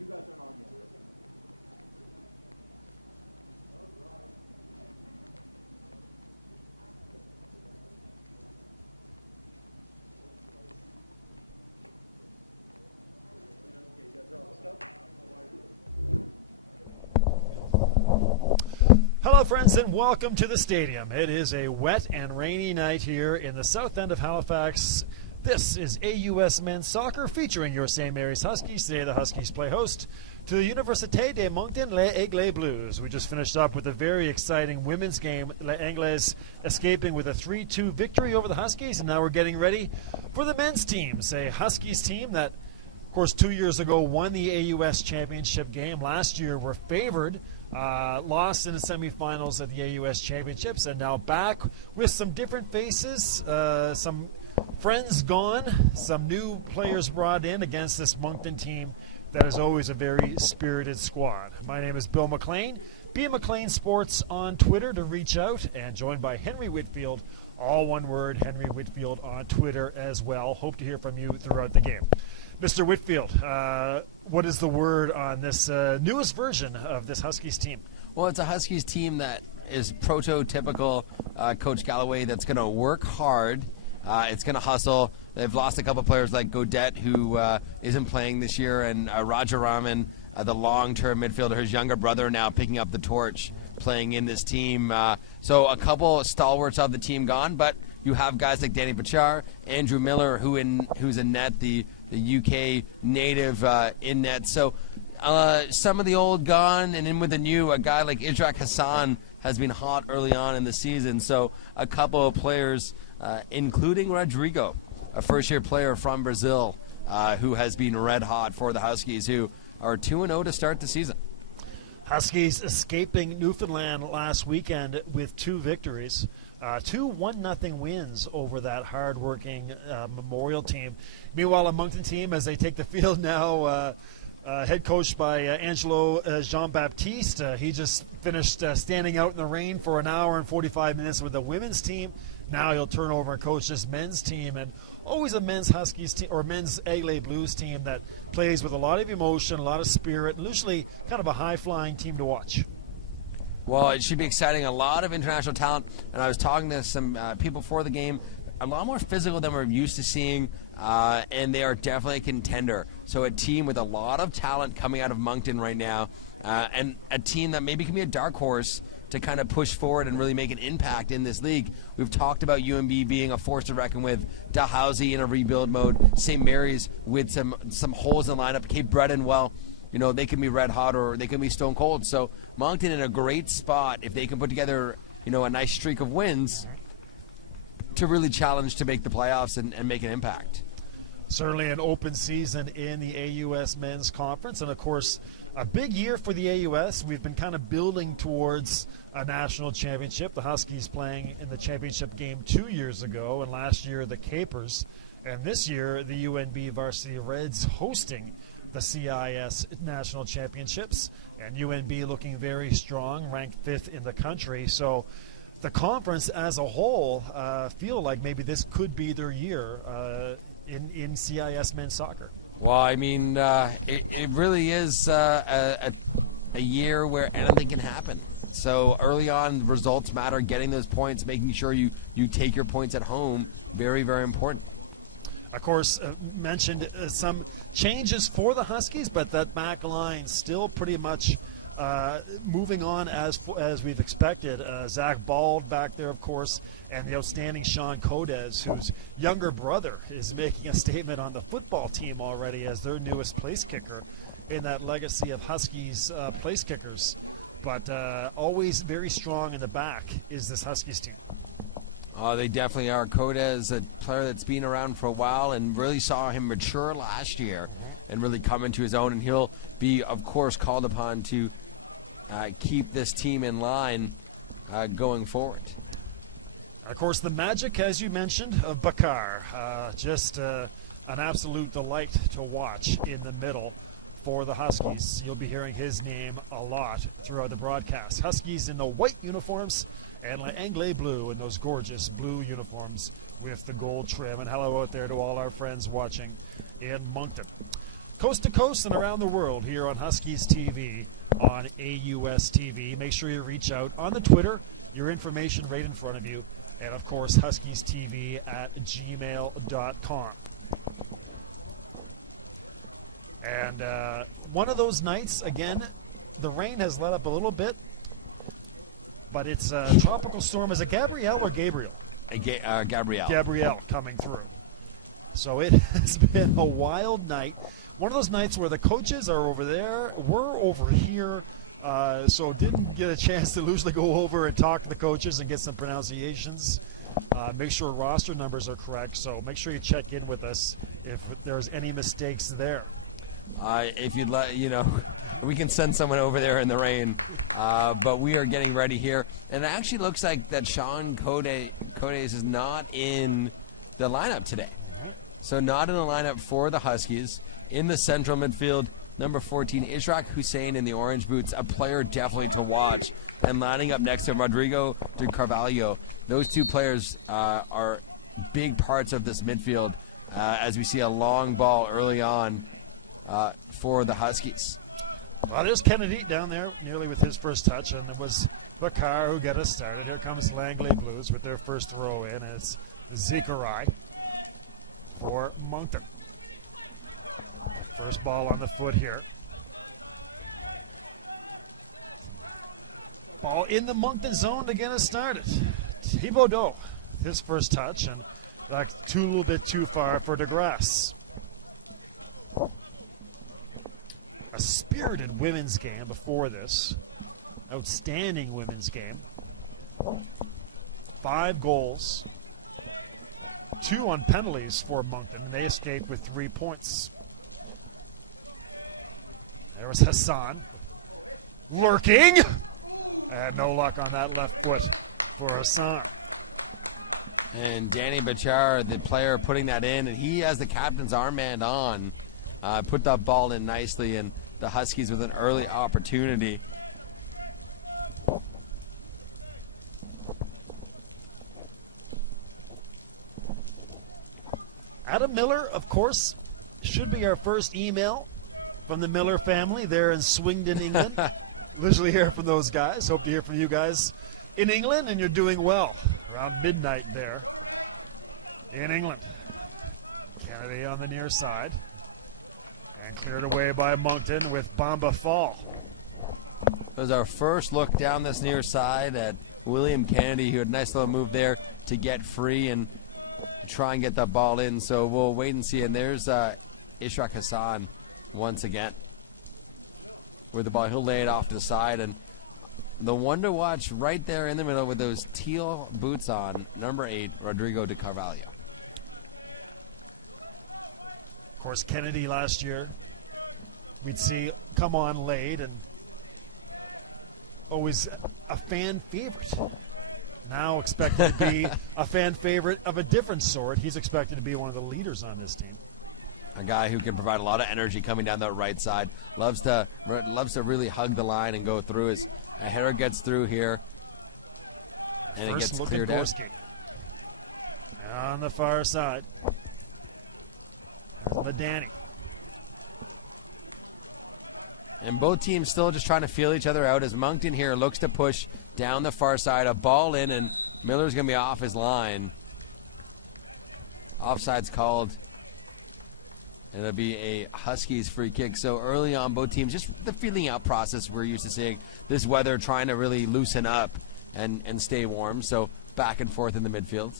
You guys aren't on yet. Now we're getting ready for the men's team. A Huskies team that, of course, 2 years ago won the AUS championship game. Last year were favored, lost in the semifinals of the AUS championships, and now back with some different faces. Some friends gone, some new players brought in against this Moncton team that is always a very spirited squad. My name is Bill Lake. We're playing sports on Twitter. Reach out. All one word. On Twitter as well. Mr. Whitfield, what is the word on this Huskies team? Well, it's a Huskies team that is prototypical Coach Galloway that's going to work hard. It's going to hustle. They've lost a couple players like Godet, who isn't playing this year, and Roger Rahman, the long-term midfielder, his younger brother now picking up the torch, playing in this team. So a couple stalwarts of the team gone, but you have guys like Danny Bachar, Andrew Miller, who's in net, the UK native in net. So some of the old gone, and in with the new. A guy like Idrak Hassan has been hot early on in the season. So a couple of players, including Rodrigo, a first-year player from Brazil, who has been red hot for the Huskies, who are 2-0 to start the season. Huskies escaping Newfoundland last weekend with 2 victories. You know, the Moncton team is a big deal now. Head coached by Jean Baptiste. He was standing out in the lane for an hour and 45 minutes with the women's team. Now he was going and coaches the men's team. What was the men's Huskies team or men's Aigles team? Plays with a lot of emotion, a lot of spirit. Usually have a high-flying team to watch. Well, it should be exciting. A lot of international talent, and I was talking to some people before the game. A lot more physical than we're used to seeing, and they are definitely a contender. So a team with a lot of talent coming out of Moncton right now, and a team that maybe can be a dark horse to kind of push forward and really make an impact in this league. We've talked about UMB being a force to reckon with, Dalhousie in a rebuild mode, St. Mary's with some holes in the lineup, Cape Breton, well, you know, they can be red hot or they can be stone cold. So Moncton in a great spot if they can put together, you know, a nice streak of wins to really challenge to make the playoffs and make an impact. Certainly an open season. You sports for the AUS to move towards a national championship. This year, we went out of our celebrates hosting the CIS national championships. So, a confidence aspect, feel like maybe this could be their year in CIS. Well, I mean, it really is a year where anything can happen. So early on, results matter. Getting those points, making sure you take your points at home, very, very important. Oh, they definitely are. Coda is a player that's been around for a while and really saw him mature last year and really come into his own. And he'll be, of course, called upon to keep this team in line going forward. Gabrielle. If you'd like, we can send someone over there in the rain. But we are getting ready here. And it actually looks like that Sean Codes is not in the lineup today. So not in the lineup for the Huskies. In the central midfield, number 14, Ishraq Hussein in the orange boots, a player definitely to watch. And lining up next to Rodrigo de Carvalho. Those two players are big parts of this midfield as we see a long ball early on for the Huskies. And Danny Bachar, the player putting that in, and he has the captain's armband on. Put that ball in nicely, and the Huskies with an early opportunity. It was our first look down this near side at William Kennedy, who had a nice little move there to get free and try and get that ball in. So we'll wait and see. And there's Ishraq Hassan once again with the ball. He'll lay it off to the side. And the one to watch right there in the middle with those teal boots on, number 8, Rodrigo de Carvalho. A guy who can provide a lot of energy coming down that right side. Loves to really hug the line and go through. His header gets through here, and it gets cleared out. And both teams still just trying to feel each other out as Moncton here looks to push down the far side. A ball in, and Miller's going to be off his line. Offside's called. And it'll be a Huskies free kick. So early on, both teams, just the feeling out process we're used to seeing. This weather trying to really loosen up and stay warm. So back and forth in the midfield.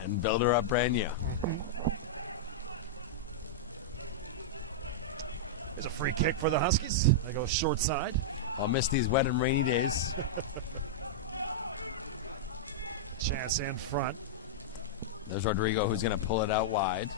And build her up brand new. I'll miss these wet and rainy days. There's Rodrigo, who's going to pull it out wide.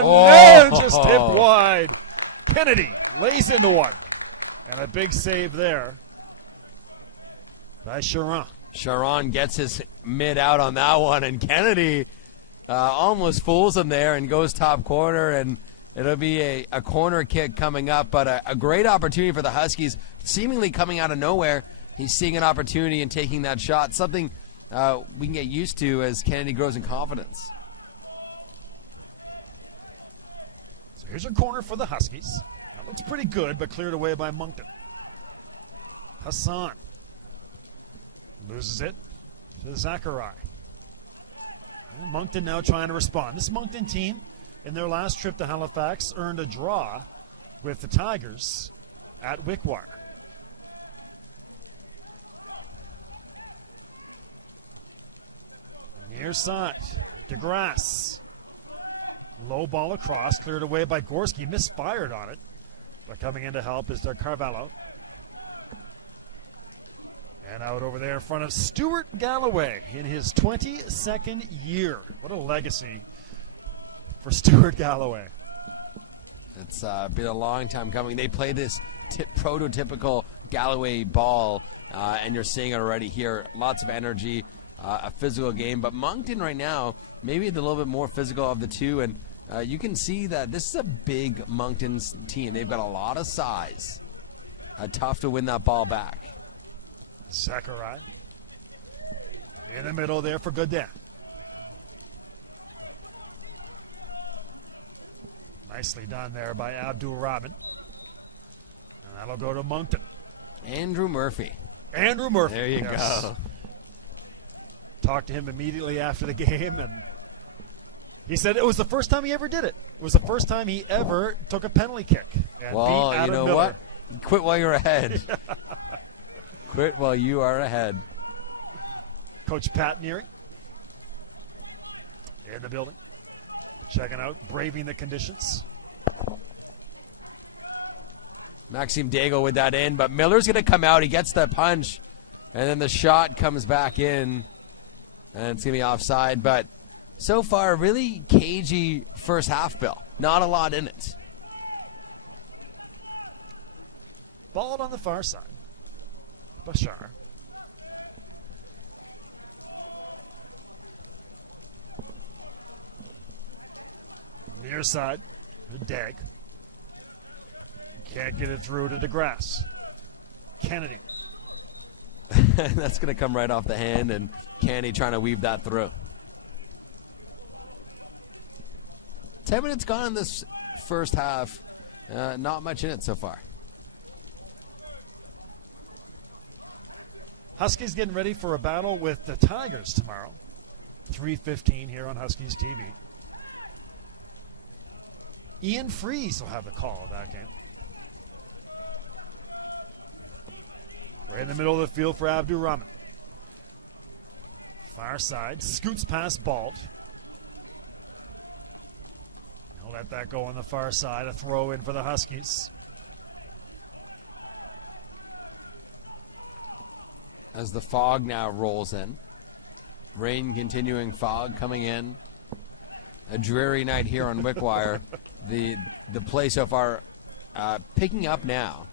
Oh! Sharon gets his mid out on that one, and Kennedy almost fools him there and goes top corner, and it'll be a corner kick coming up, but a great opportunity for the Huskies, seemingly coming out of nowhere. He's seeing an opportunity and taking that shot, something we can get used to as Kennedy grows in confidence. It's been a long time coming. They play this prototypical Galloway ball, and you're seeing it already here. Lots of energy, a physical game. But Moncton right now, maybe the little bit more physical of the two, and you can see that this is a big Moncton's team. They've got a lot of size. Tough to win that ball back. Andrew Murphy. There you go. Well, you know what? Quit while you're ahead. Quit while you are ahead. Maxime Daigle with that in, but Miller's going to come out. He gets the punch, and then the shot comes back in, and it's going to be offside. But so far, really cagey first half, Bill. Not a lot in it. That's going to come right off the hand, and Canny trying to weave that through. 10 minutes gone in this first half. Not much in it so far. As the fog now rolls in. Rain continuing, fog coming in. a dreary night here on Wickwire. The play so far picking up now.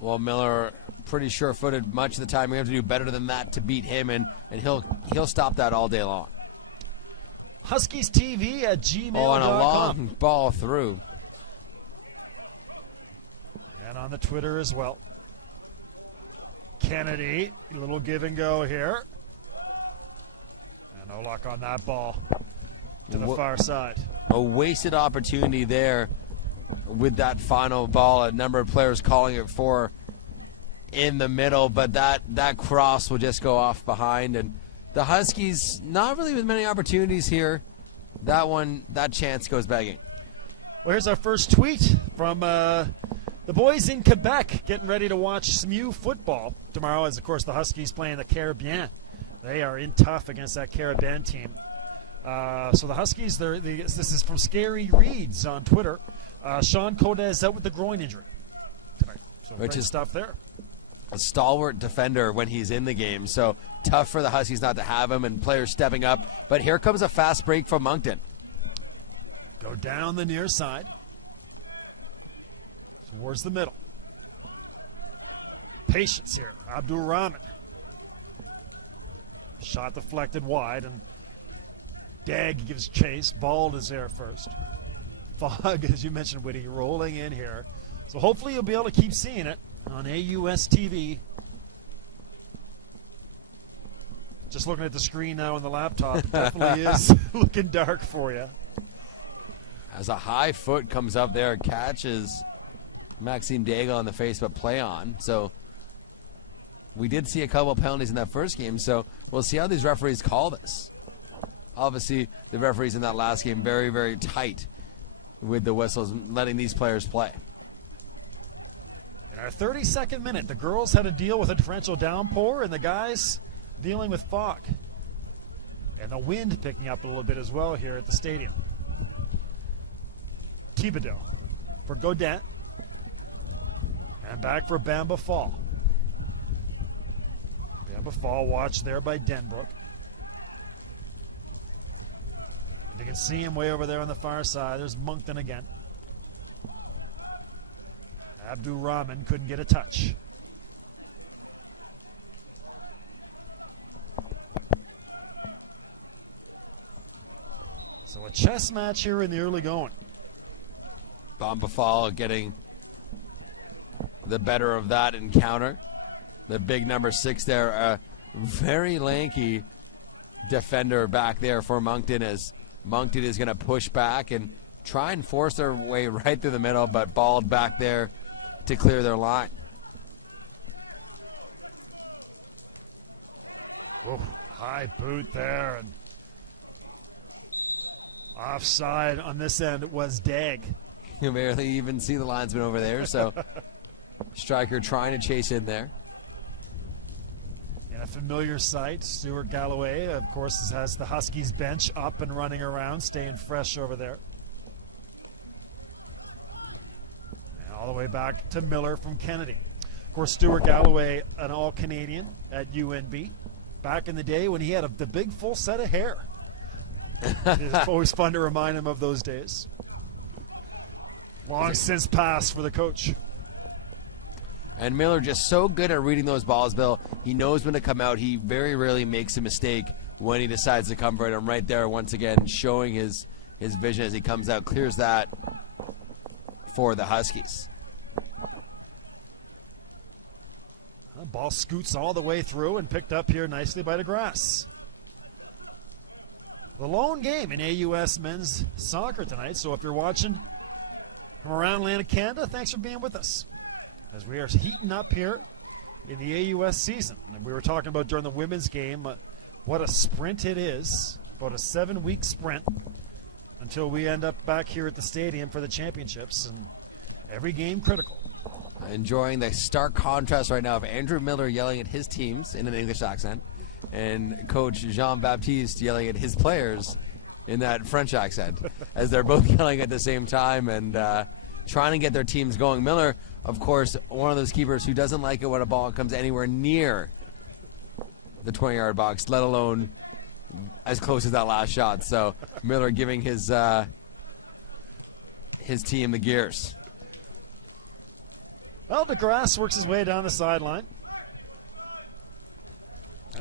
Well, Miller pretty sure-footed much of the time. We have to do better than that to beat him, and he'll stop that all day long. Oh, and a long ball through. A wasted opportunity there with that final ball. A number of players calling it for in the middle, but that cross will just go off behind, and the Huskies not really with many opportunities here. That chance goes begging. Which is a stalwart defender when he's in the game, so tough for the Huskies not to have him, and players stepping up. But here comes a fast break from Moncton. As a high foot comes up there, catches Maxime Daigle on the face, but play on. So we did see a couple of penalties in that first game, so we'll see how these referees call this. Obviously, the referees in that last game very, very tight with the whistles, letting these players play. Bombafal getting the better of that encounter. The big number 6 there, a very lanky defender back there for Moncton, as Moncton is going to push back and try and force their way right through the middle, but balled back there to clear their line. You barely even see the linesman over there, so striker trying to chase in there. And Miller just so good at reading those balls, Bill. He knows when to come out. He very rarely makes a mistake when he decides to come for it. I'm right there once again showing his vision as he comes out, clears that for the Huskies. Enjoying the stark contrast right now of Andrew Miller yelling at his teams in an English accent and Coach Jean-Baptiste yelling at his players in that French accent as they're both yelling at the same time and trying to get their teams going. Miller, of course, one of those keepers who doesn't like it when a ball comes anywhere near the 20-yard box, let alone as close as that last shot. So Miller giving his team the gears.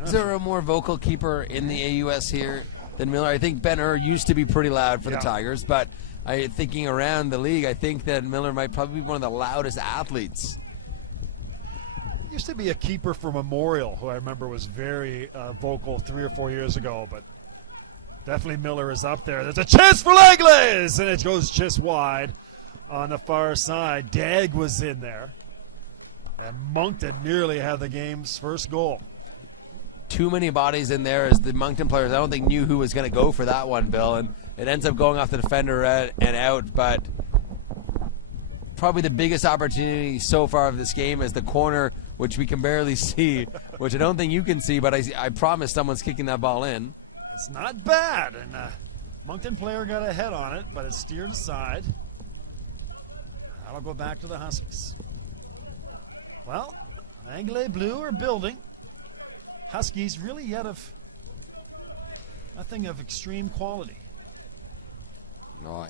Is there a more vocal keeper in the AUS here than Miller? I think Ben-Hur used to be pretty loud for the Tigers, but thinking around the league, I think that Miller might probably be one of the loudest athletes. Too many bodies in there as the Moncton players, I don't think, knew who was going to go for that one, Bill, and it ends up going off the defender and out, but probably the biggest opportunity so far of this game is the corner, which we can barely see, which I don't think you can see, but I promise someone's kicking that ball in.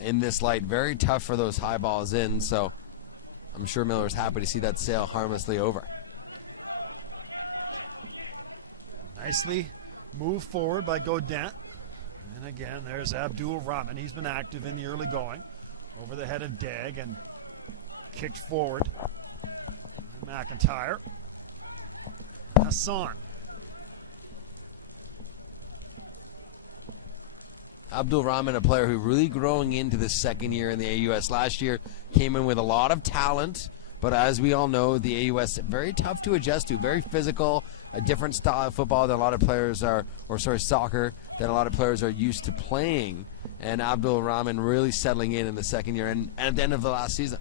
In this light, very tough for those high balls in, so I'm sure Miller's happy to see that sail harmlessly over. Abdul Rahman, a player who really growing into the second year in the AUS. Last year came in with a lot of talent, but as we all know, the AUS very tough to adjust to, very physical, a different style of football than a lot of players are, soccer, that a lot of players are used to playing. And Abdul Rahman really settling in the second year and at the end of the last season.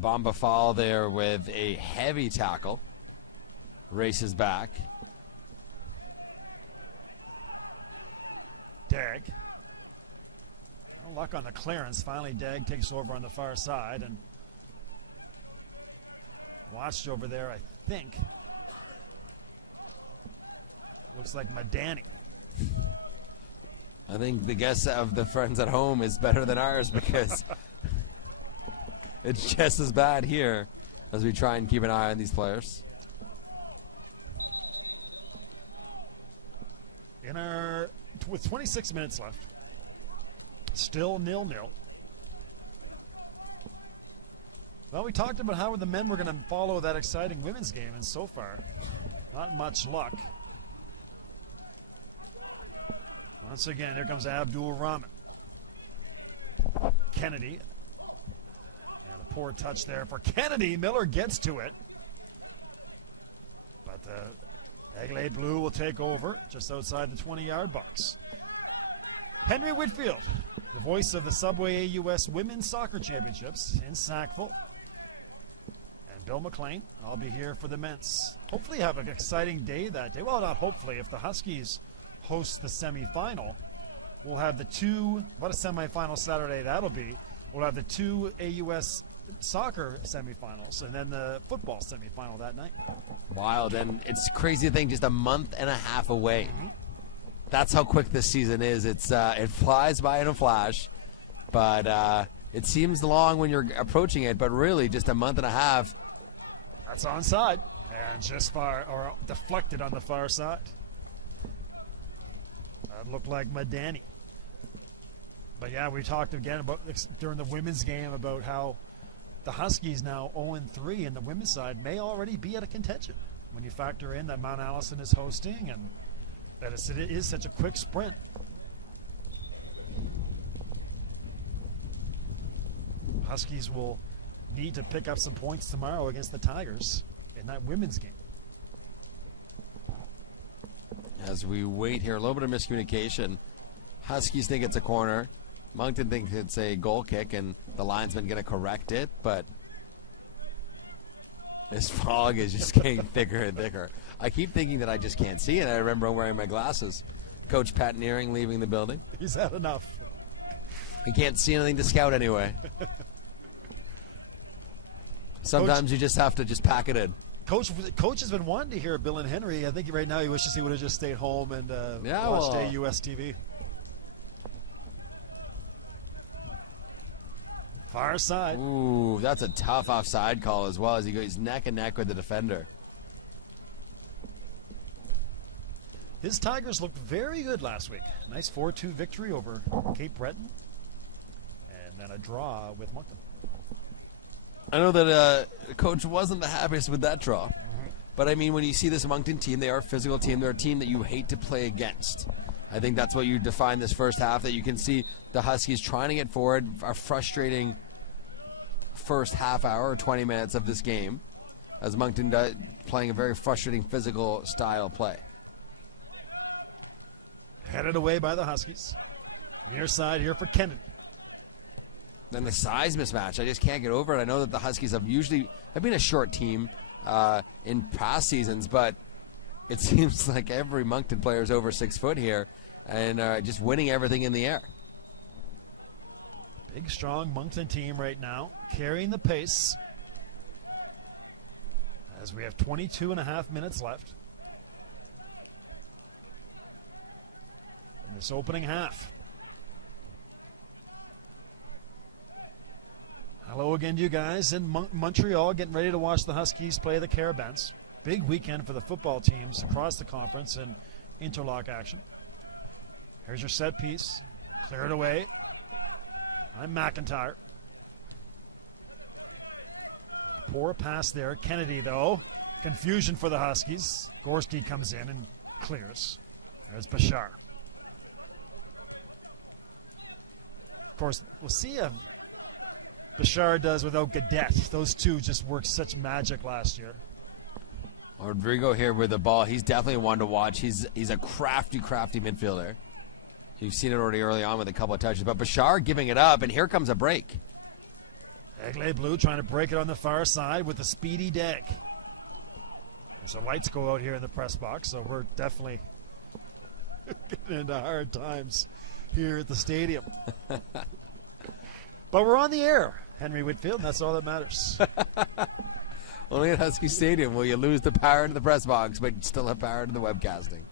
Bamba Fall there with a heavy tackle. Races back. I think the guess of the friends at home is better than ours because it's just as bad here as we try and keep an eye on these players. Wild, and it's crazy to think just a month and a half away. That's how quick this season is. It flies by in a flash, but it seems long when you're approaching it, but really just a month and a half. As we wait here, a little bit of miscommunication. Huskies think it's a corner. Moncton thinks it's a goal kick, and the linesman going to correct it, but this fog is just getting thicker and thicker. I keep thinking that I just can't see it. I remember wearing my glasses. Coach Pat Nearing leaving the building. He can't see anything to scout anyway. Sometimes you just have to just pack it in. Yeah, well. Ooh, that's a tough offside call as well as he goes neck and neck with the defender. I know that coach wasn't the happiest with that draw. But, I mean, when you see this Moncton team, they are a physical team. They're a team that you hate to play against. I think that's what you define this first half, that you can see the Huskies trying to get forward, a frustrating first half hour or 20 minutes of this game, as Moncton playing a very frustrating physical style play. Then the size mismatch, I just can't get over it. I know that the Huskies have been a short team in past seasons, but it seems like every Moncton player is over 6 foot here and just winning everything in the air. Rodrigo here with the ball. He's definitely one to watch. He's a crafty midfielder. You've seen it already early on with a couple of touches. But Bashar giving it up, and here comes a break. Only at Huskies Stadium will you lose the power to the press box, but still have power to the webcasting.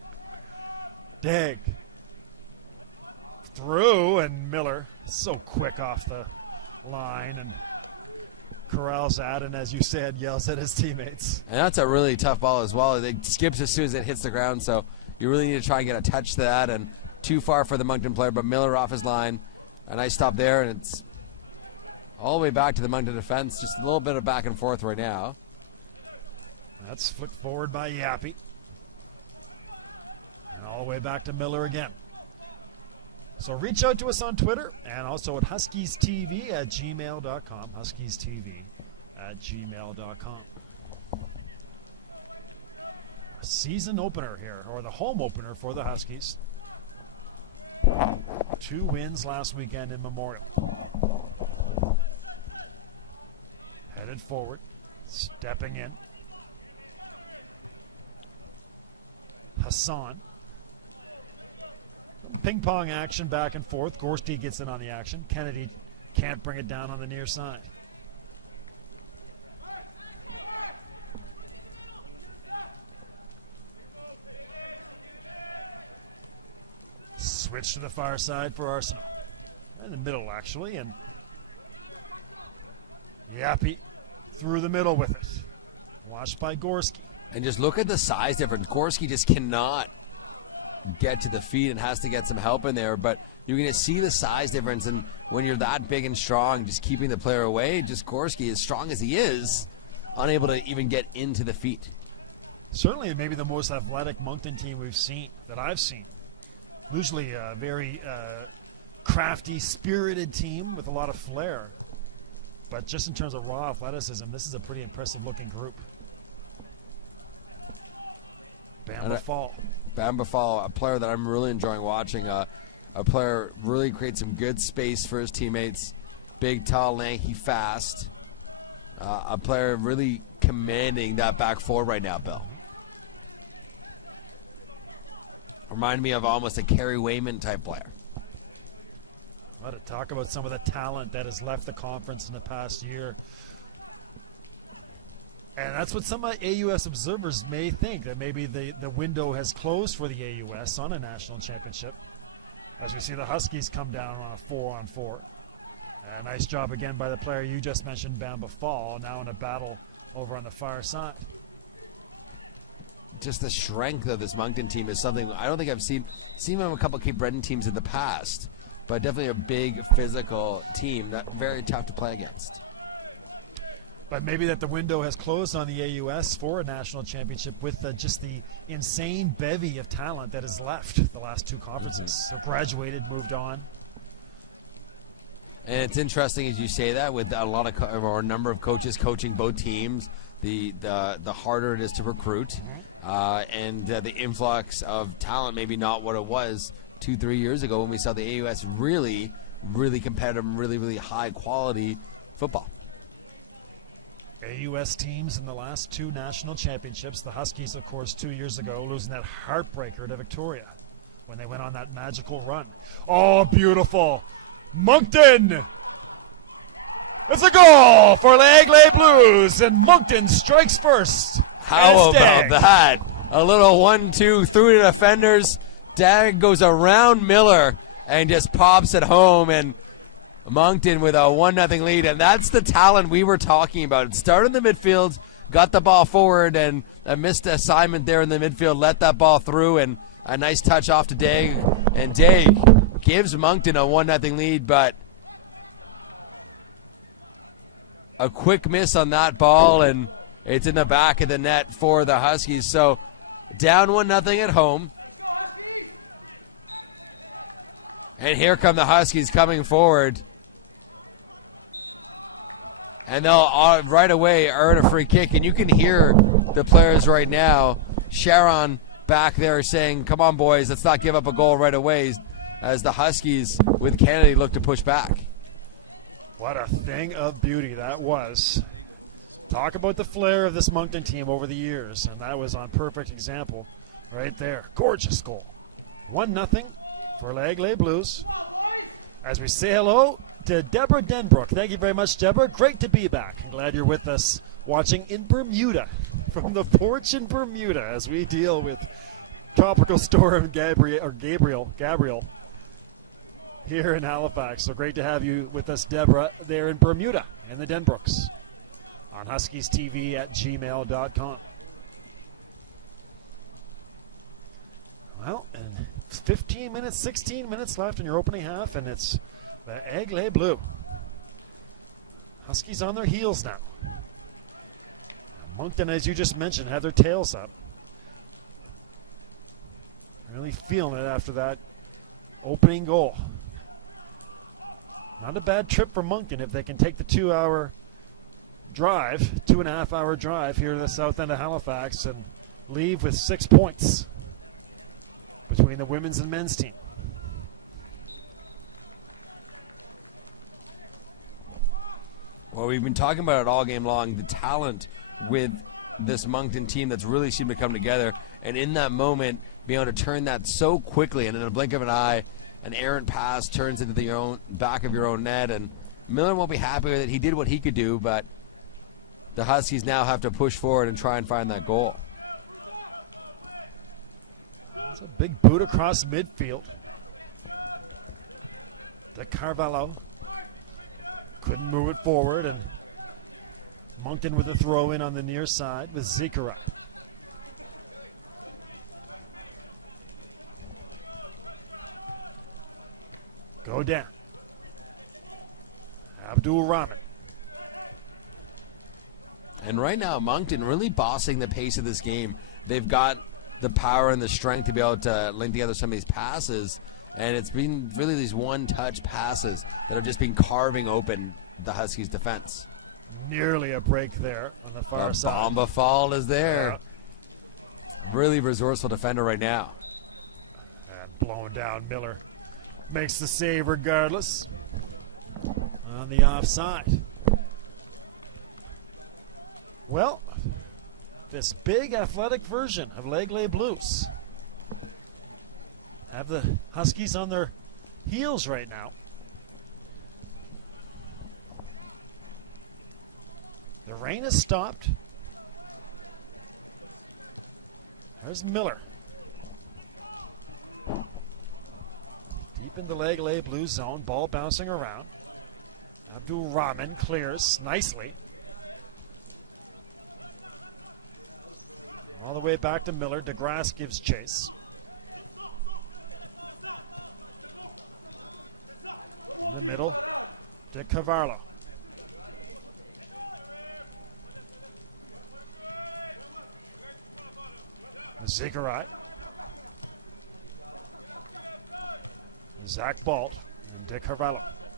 And that's a really tough ball as well. It skips as soon as it hits the ground, so you really need to try and get a touch to that. And too far for the Moncton player, but Miller off his line. A nice stop there, and it's all the way back to the Moncton defense. Just a little bit of back and forth right now. And just look at the size difference. Gorski just cannot get to the feet and has to get some help in there. But you're going to see the size difference. And when you're that big and strong, just keeping the player away, just Gorski, as strong as he is, unable to even get into the feet. And Bamba Fall, a player that I'm really enjoying watching, a player really creates some good space for his teammates. Big, tall, lanky, fast. A player really commanding that back four right now, Bill. Remind me of almost a Kerry Wayman type player. Just the strength of this Moncton team is something I don't think I've seen them a couple of Cape Breton teams in the past, but definitely a big physical team that very tough to play against. And it's interesting as you say that, with a lot of or a number of coaches coaching both teams, the harder it is to recruit. And the influx of talent, maybe not what it was 2-3 years ago when we saw the AUS really, really competitive, really, really high quality football. How about that? A little 1-2 through the defenders. Dag goes around Miller and just pops it home. And Moncton with a 1-0 lead. And that's the talent we were talking about. It started in the midfield, got the ball forward, and a missed assignment there in the midfield. Let that ball through, and a nice touch off to Dag. And Dag gives Moncton a 1-0 lead, but a quick miss on that ball, and it's in the back of the net for the Huskies. So down 1-0 at home. Let's go, Huskies! And here come the Huskies coming forward. And they'll right away earn a free kick. And you can hear the players right now, Sharon back there saying, come on, boys, let's not give up a goal right away, as the Huskies with Kennedy look to push back. Well, we've been talking about it all game long, the talent with this Moncton team that's really seemed to come together. And in that moment, being able to turn that so quickly, and in a blink of an eye, an errant pass turns into the back of your own net. And Miller won't be happy with it. He did what he could do, but the Huskies now have to push forward and try and find that goal. And right now, Moncton really bossing the pace of this game. They've got the power and the strength to be able to link together some of these passes, and it's been really these one-touch passes that have just been carving open the Huskies' defense. But Bomba Fall is there. Really resourceful defender right now.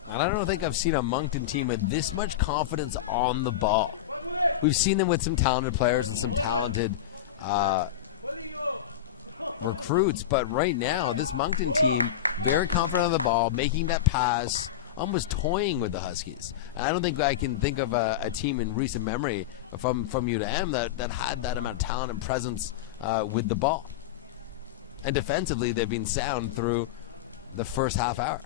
And I don't think I've seen a Moncton team with this much confidence on the ball. We've seen them with some talented players and some talented recruits, but right now, this Moncton team, very confident on the ball, making that pass, almost toying with the Huskies. And I don't think I can think of a team in recent memory from U2M that had that amount of talent and presence with the ball. And defensively, they've been sound through the first half hour.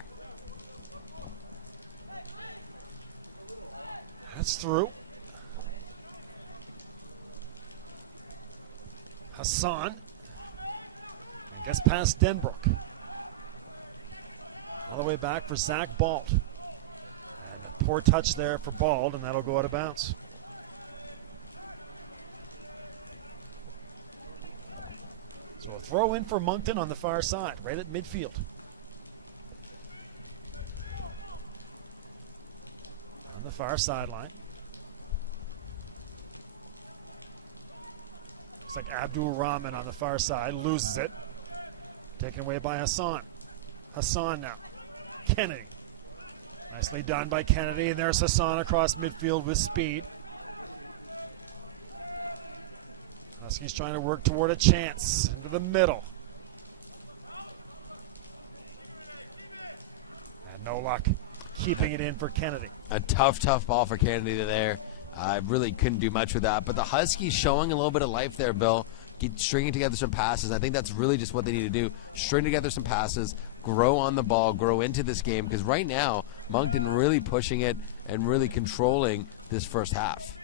A tough ball for Kennedy there. I really couldn't do much with that. But the Huskies showing a little bit of life there, Bill. Keep stringing together some passes. I think that's really just what they need to do. String together some passes, grow on the ball, grow into this game. Because right now, Moncton really pushing it and really controlling this first half.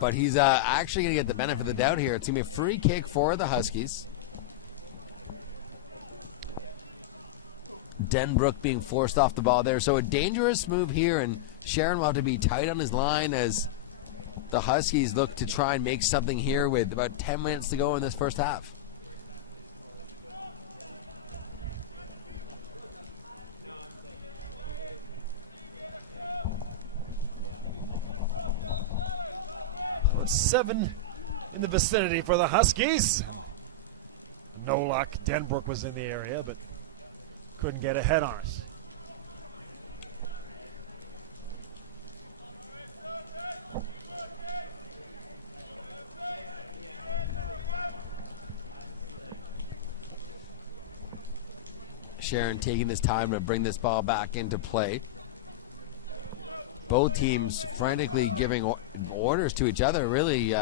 But he's actually going to get the benefit of the doubt here. It's going to be a free kick for the Huskies. Denbrook being forced off the ball there. So a dangerous move here, and Sharon will have to be tight on his line as the Huskies look to try and make something here with about 10 minutes to go in this first half. Sharon taking this time to bring this ball back into play. Both teams frantically giving orders to each other, really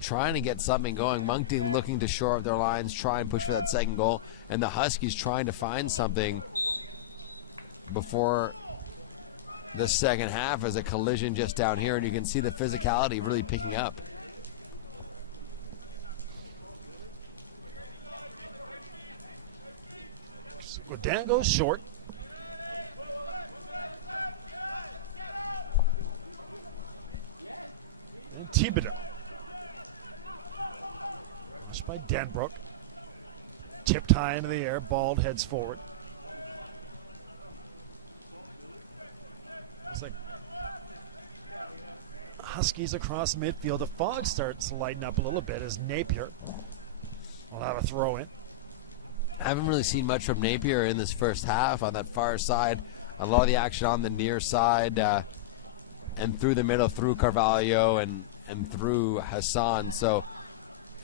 trying to get something going. Moncton looking to shore up their lines, try and push for that second goal, and the Huskies trying to find something before the second half as a collision just down here, and you can see the physicality really picking up. Haven't really seen much from Napier in this first half on that far side. A lot of the action on the near side and through the middle, through Carvalho and through Hassan. So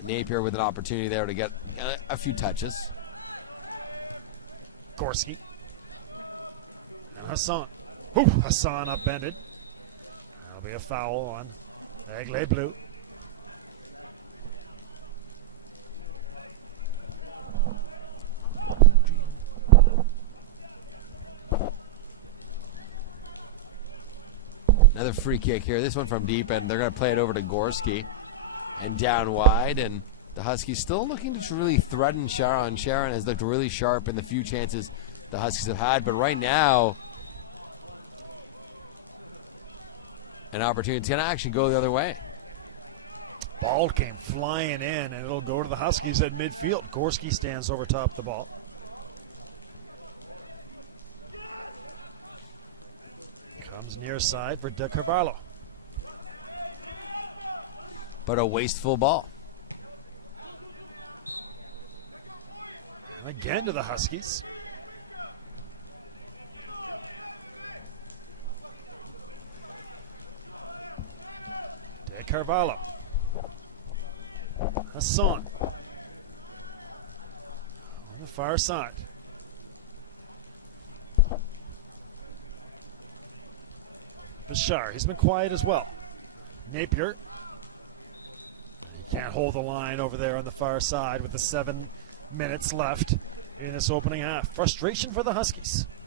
Napier with an opportunity there to get a few touches. Another free kick here. This one from deep, and they're going to play it over to Gorski. And down wide, and the Huskies still looking to really threaten Sharon. Sharon has looked really sharp in the few chances the Huskies have had, but right now, an opportunity. It's going to actually go the other way. But a wasteful ball.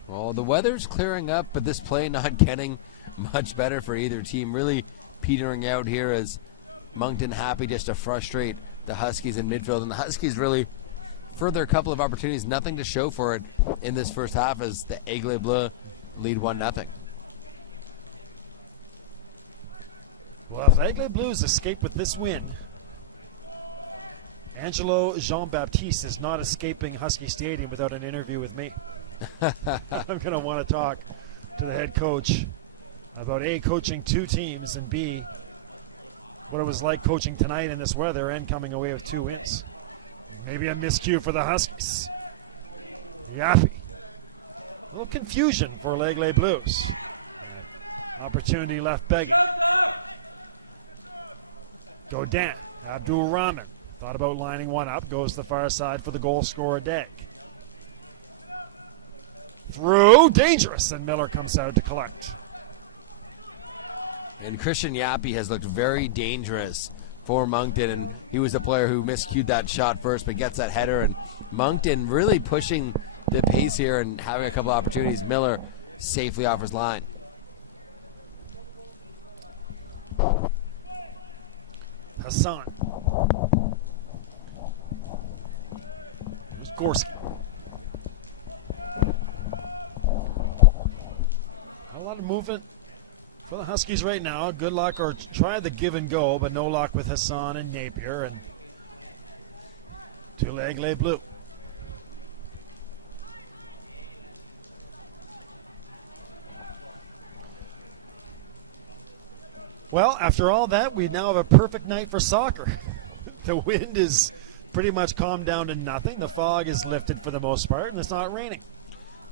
Well, the weather's clearing up, but this play not getting much better for either team. Really petering out here as Moncton happy just to frustrate the Huskies in midfield. And the Huskies really, further a couple of opportunities, nothing to show for it in this first half as the Aigles Bleus lead 1-0. And Christian Yappy has looked very dangerous for Moncton, and he was the player who miscued that shot first, but gets that header. And Moncton really pushing the pace here and having a couple opportunities. Miller safely off his line.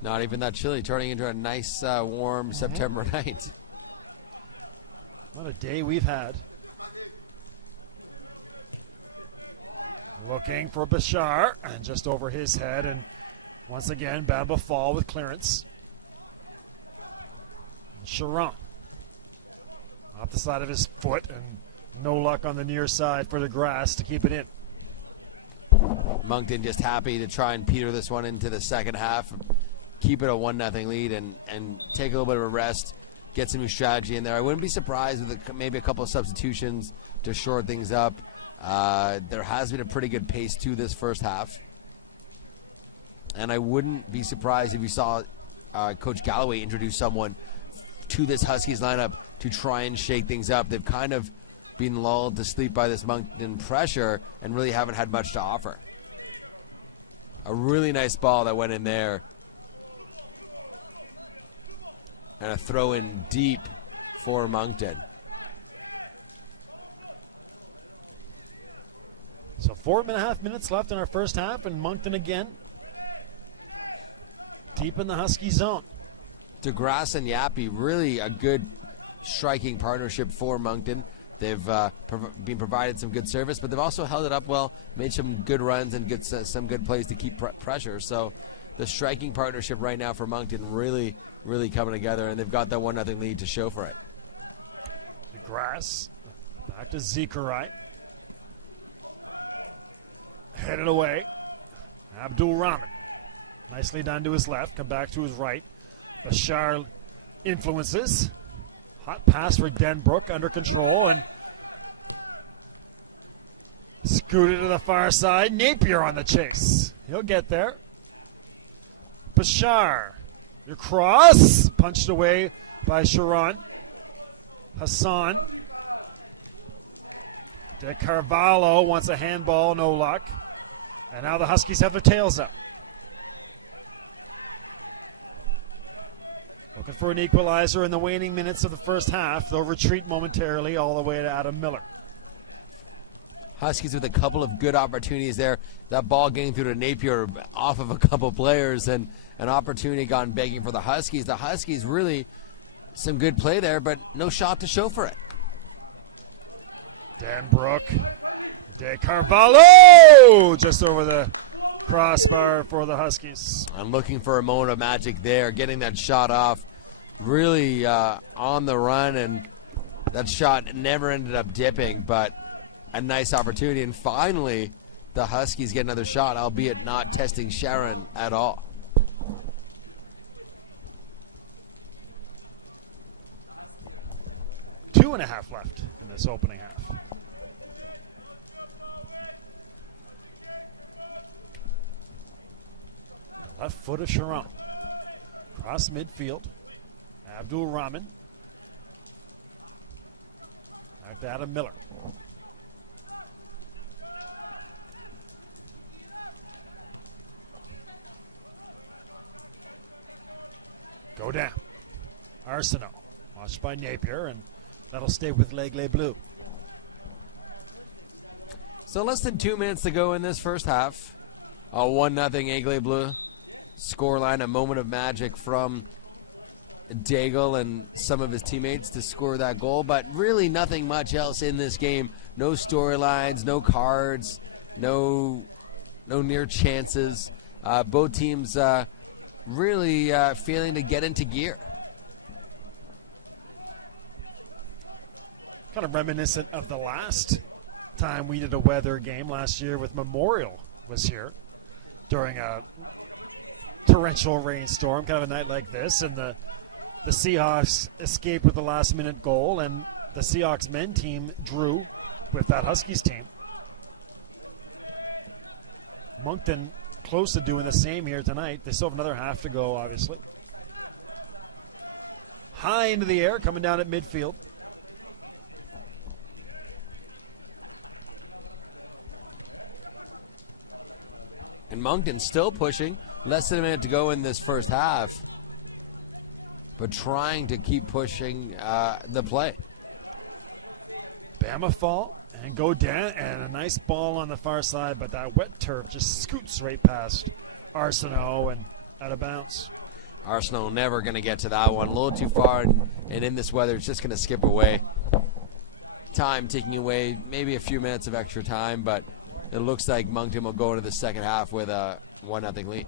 Not even that chilly, turning into a nice, warm September night. Moncton just happy to try and peter this one into the second half. Keep it a 1-0 lead and take a little bit of a rest, get some new strategy in there. I wouldn't be surprised with maybe a couple of substitutions to shore things up. There has been a pretty good pace to this first half. And I wouldn't be surprised if you saw Coach Galloway introduce someone to this Huskies lineup to try and shake things up. They've kind of been lulled to sleep by this Moncton pressure and really haven't had much to offer. A really nice ball that went in there. And a throw in deep for Moncton. DeGrasse and Yappy, really a good striking partnership for Moncton. They've been provided some good service, but they've also held it up well, made some good runs and some good plays to keep pressure. So the striking partnership right now for Moncton really, really coming together, and they've got that 1-0 lead to show for it. Huskies with a couple of good opportunities there. That ball getting through to Napier off of a couple players, and an opportunity gone begging for the Huskies. The Huskies really some good play there, but no shot to show for it. I'm looking for a moment of magic there, getting that shot off really on the run, and that shot never ended up dipping, but a nice opportunity. And finally, the Huskies get another shot, albeit not testing Sharon at all. So less than 2 minutes to go in this first half. A 1-0 Aigles Bleus scoreline, a moment of magic from Daigle and some of his teammates to score that goal, but really nothing much else in this game. No storylines, no cards, no near chances. Both teams really failing to get into gear. And Moncton still pushing. Less than a minute to go in this first half, but trying to keep pushing the play. Arsenal never going to get to that one. A little too far, and in this weather, it's just going to skip away. Time ticking away, maybe a few minutes of extra time, but it looks like Moncton will go into the second half with a 1-0 lead.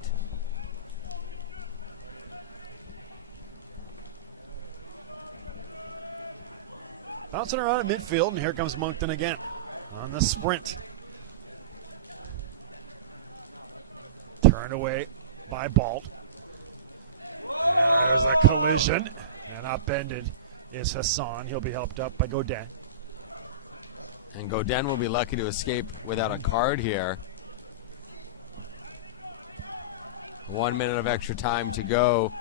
And Godin will be lucky to escape without a card here. 1 minute of extra time to go.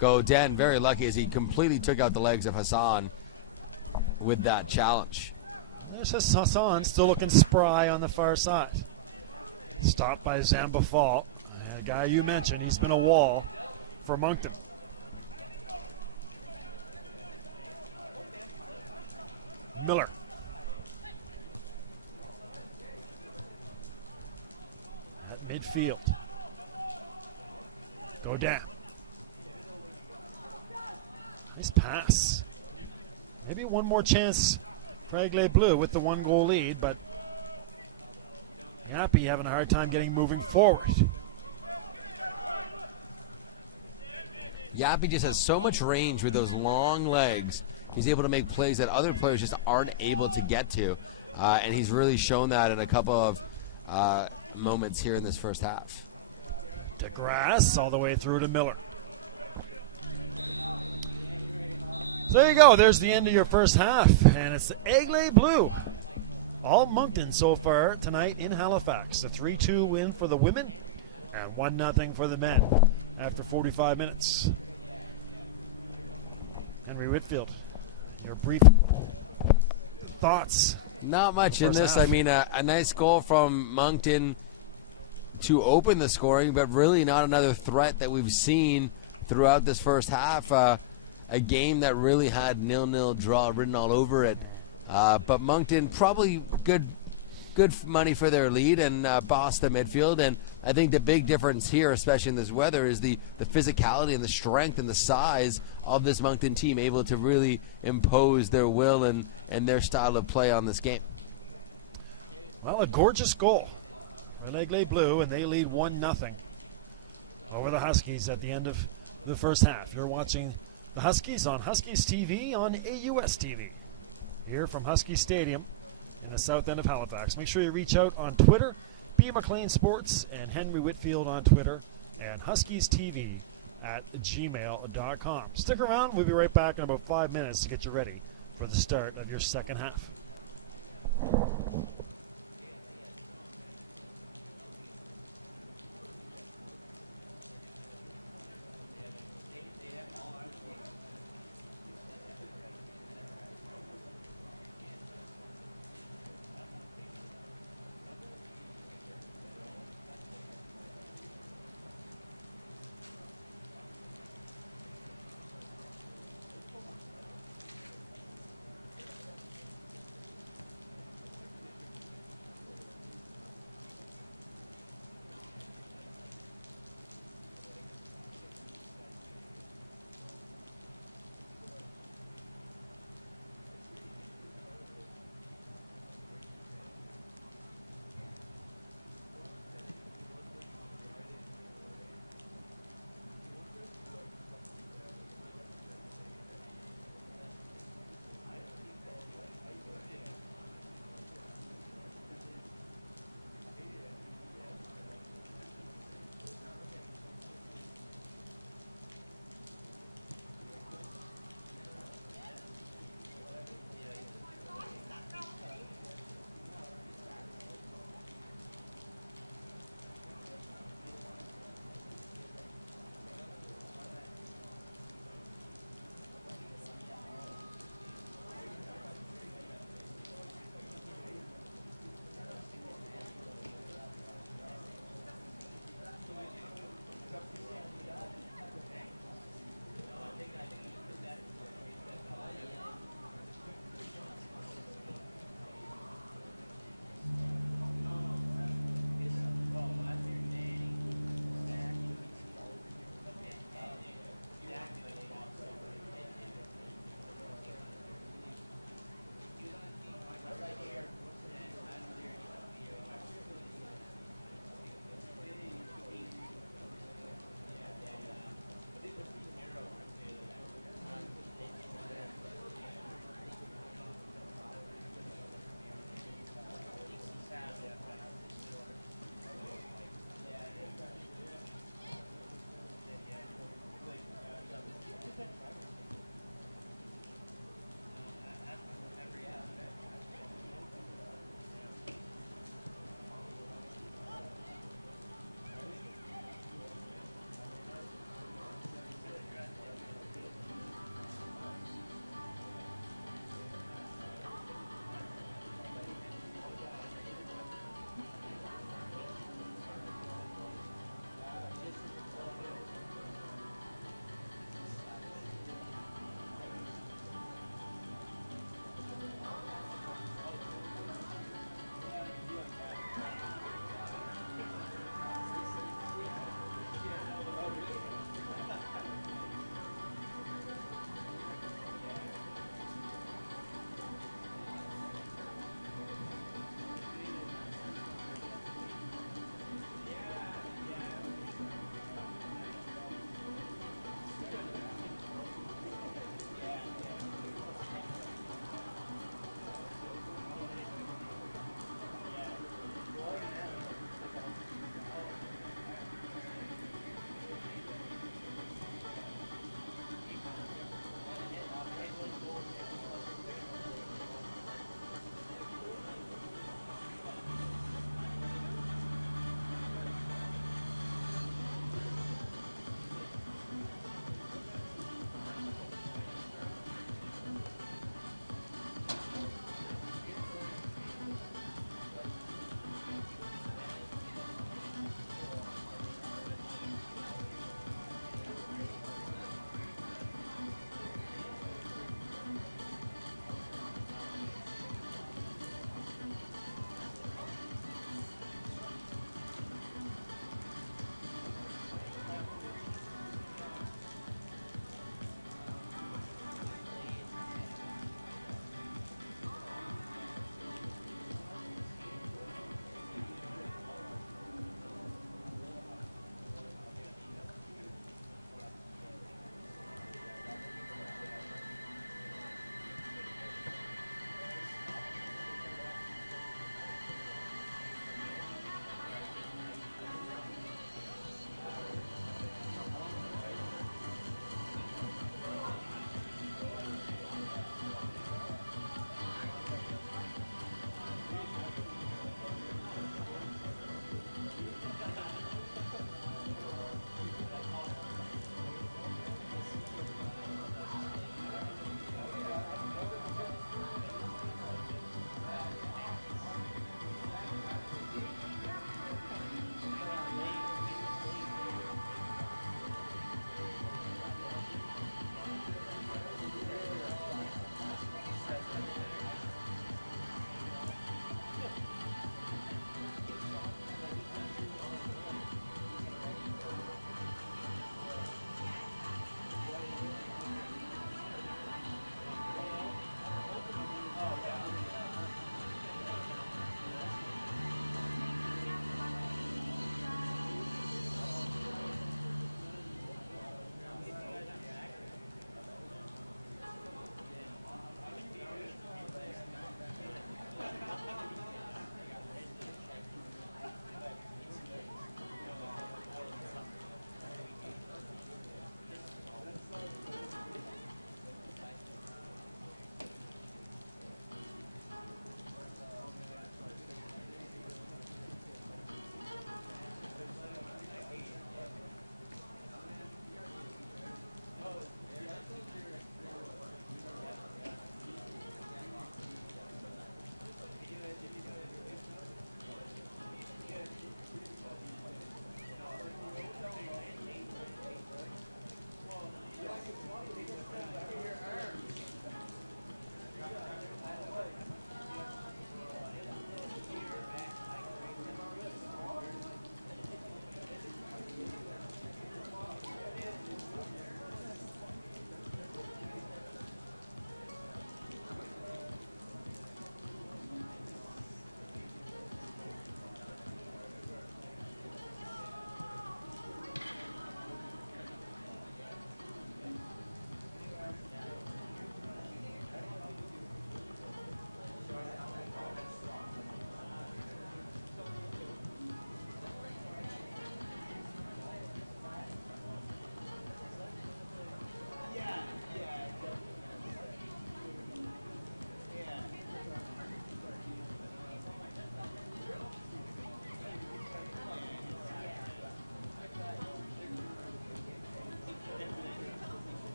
Godin very lucky as he completely took out the legs of Hassan with that challenge. Yappy just has so much range with those long legs. He's able to make plays that other players just aren't able to get to. And he's really shown that in a couple of moments here in this first half. Not much in this. I mean, a nice goal from Moncton to open the scoring, but really not another threat that we've seen throughout this first half. A game that really had 0-0 draw written all over it. But Moncton probably good money for their lead and bossed the midfield. And I think the big difference here, especially in this weather, is the physicality and the strength and the size of this Moncton team, able to really impose their will and their style of play on this game.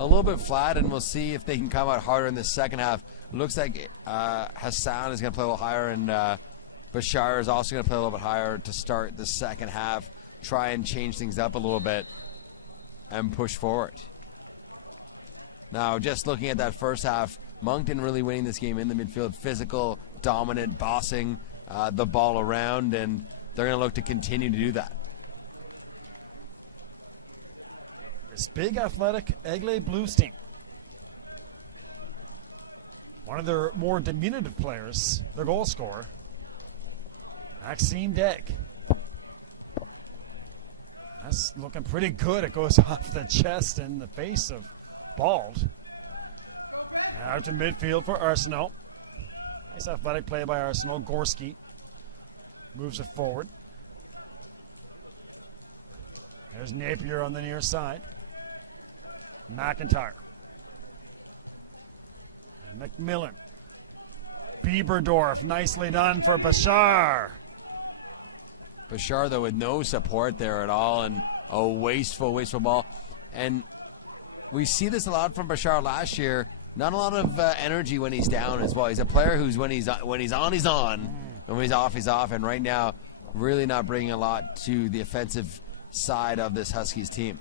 a little bit flat, and we'll see if they can come out harder in the second half. It looks like Hassan is going to play a little higher, and Bashar is also going to play a little bit higher to start the second half, try and change things up a little bit and push forward. Now, just looking at that first half, Moncton really winning this game in the midfield, physical, dominant, bossing the ball around, and they're going to look to continue to do that. Bashar, though, with no support there at all, and a wasteful ball. And we see this a lot from Bashar last year. Not a lot of energy when he's down as well. He's a player who's when he's on, he's on, and when he's off. And right now, really not bringing a lot to the offensive side of this Huskies team.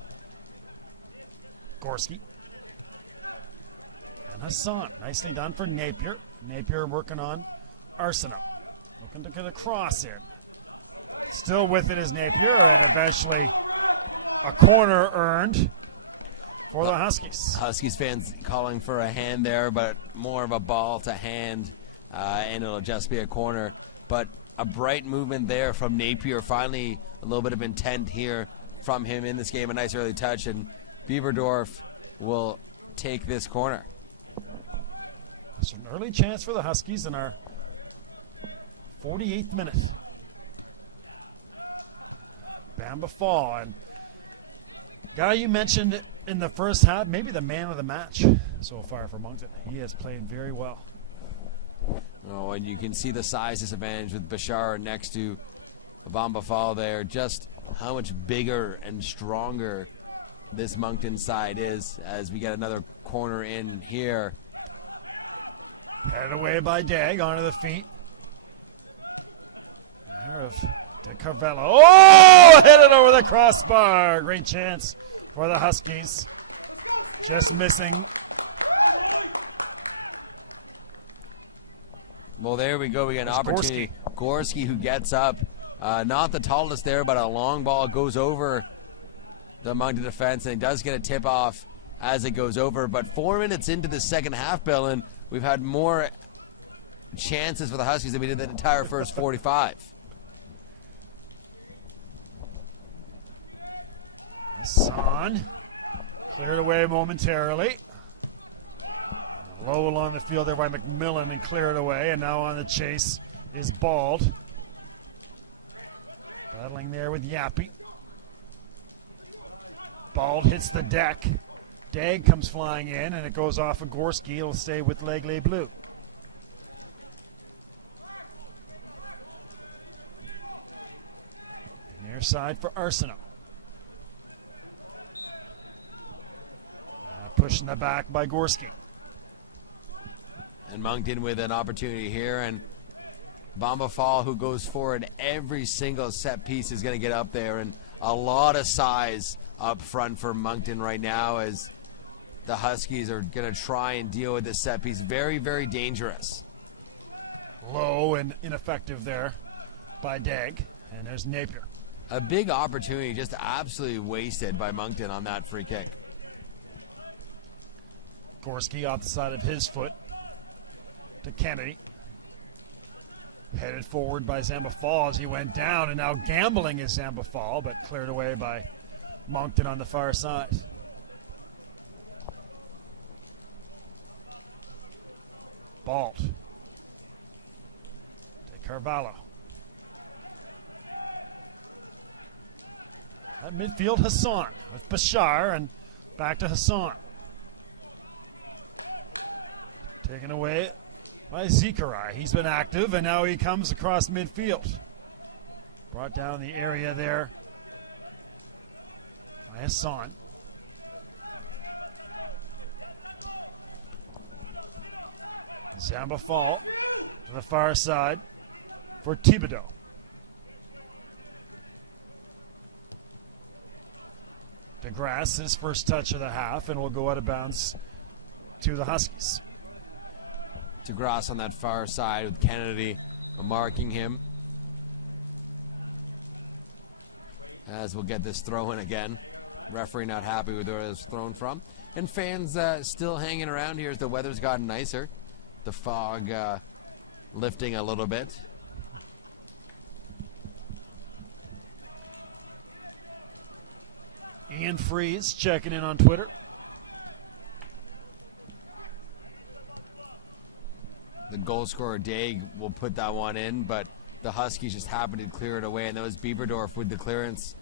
Huskies fans calling for a hand there, but more of a ball to hand, and it'll just be a corner. But a bright movement there from Napier. Finally, a little bit of intent here from him in this game. A nice early touch, and Beaverdorf will take this corner. Oh, and you can see the size disadvantage with Bashar next to Bamba Fall there. Just how much bigger and stronger this Moncton side is as we get another corner in here. Well, there we go. We get an opportunity. Gorski, who gets up, not the tallest there, but a long ball goes over the Moncton defense, and it does get a tip off as it goes over. But 4 minutes into the second half, Bill, and we've had more chances for the Huskies than we did the entire first 45. And Moncton with an opportunity here, and Bamba Fall, who goes forward every single set piece, is going to get up there, and a lot of size up front for Moncton right now as the Huskies are going to try and deal with this set piece. Very, very dangerous. A big opportunity just absolutely wasted by Moncton on that free kick. DeGrasse on that far side with Kennedy marking him. As we'll get this throw in again. Referee not happy with where it was thrown from. And fans still hanging around here as the weather's gotten nicer. The fog lifting a little bit. The goal scorer, Daig, will put that one in, but the Huskies just happened to clear it away, and that was Bieberdorf with the clearance.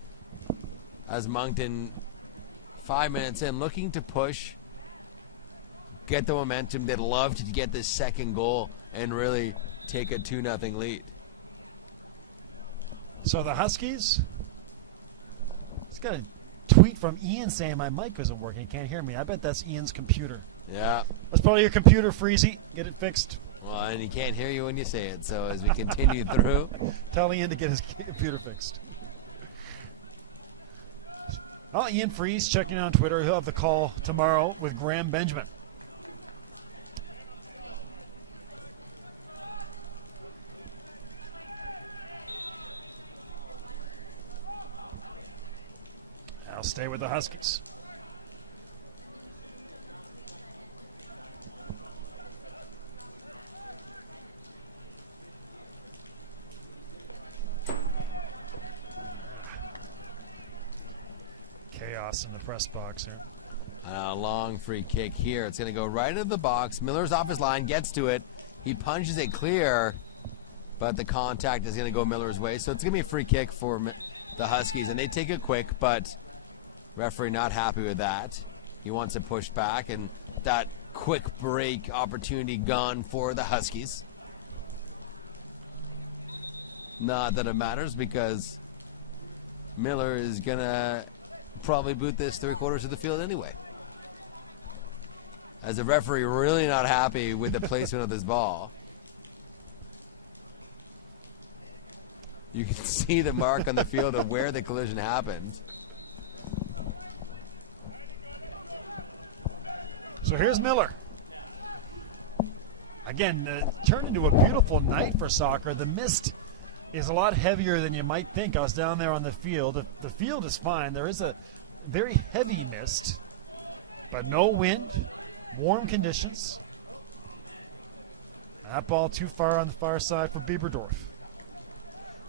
As Moncton, 5 minutes in, looking to push, get the momentum. They'd love to get this second goal and really take a 2-0 lead. Yeah. Well, and he can't hear you when you say it, so as we continue through. A long free kick here. It's going to go right into the box. Miller's off his line, gets to it. He punches it clear, but the contact is going to go Miller's way. So it's going to be a free kick for the Huskies, and they take it quick, but referee not happy with that. He wants it pushed back, and that quick break opportunity gone for the Huskies. Not that it matters, because Miller is going to probably boot this 3/4 of the field anyway. As the referee really not happy with the placement of this ball. You can see the mark on the field of where the collision happened.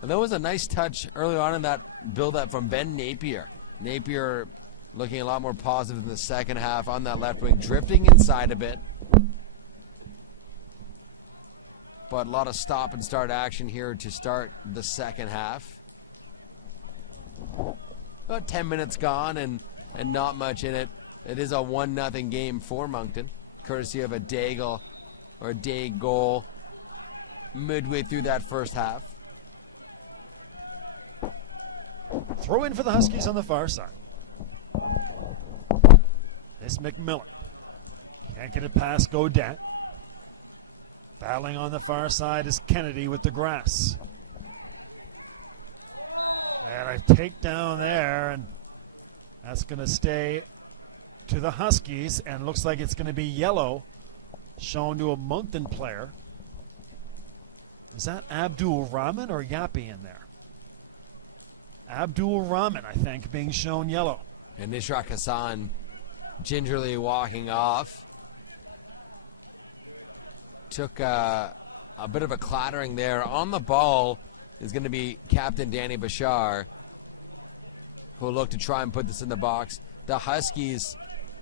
And that was a nice touch early on in that build-up from Ben Napier. Napier looking a lot more positive in the second half on that left wing, drifting inside a bit. But a lot of stop and start action here to start the second half. About 10 minutes gone and not much in it. It is a 1-0 game for Moncton, courtesy of a Daig goal midway through that first half. And Nishraq Hassan gingerly walking off. Took a bit of a clattering there. On the ball is going to be Captain Danny Bashar, who will look to try and put this in the box. The Huskies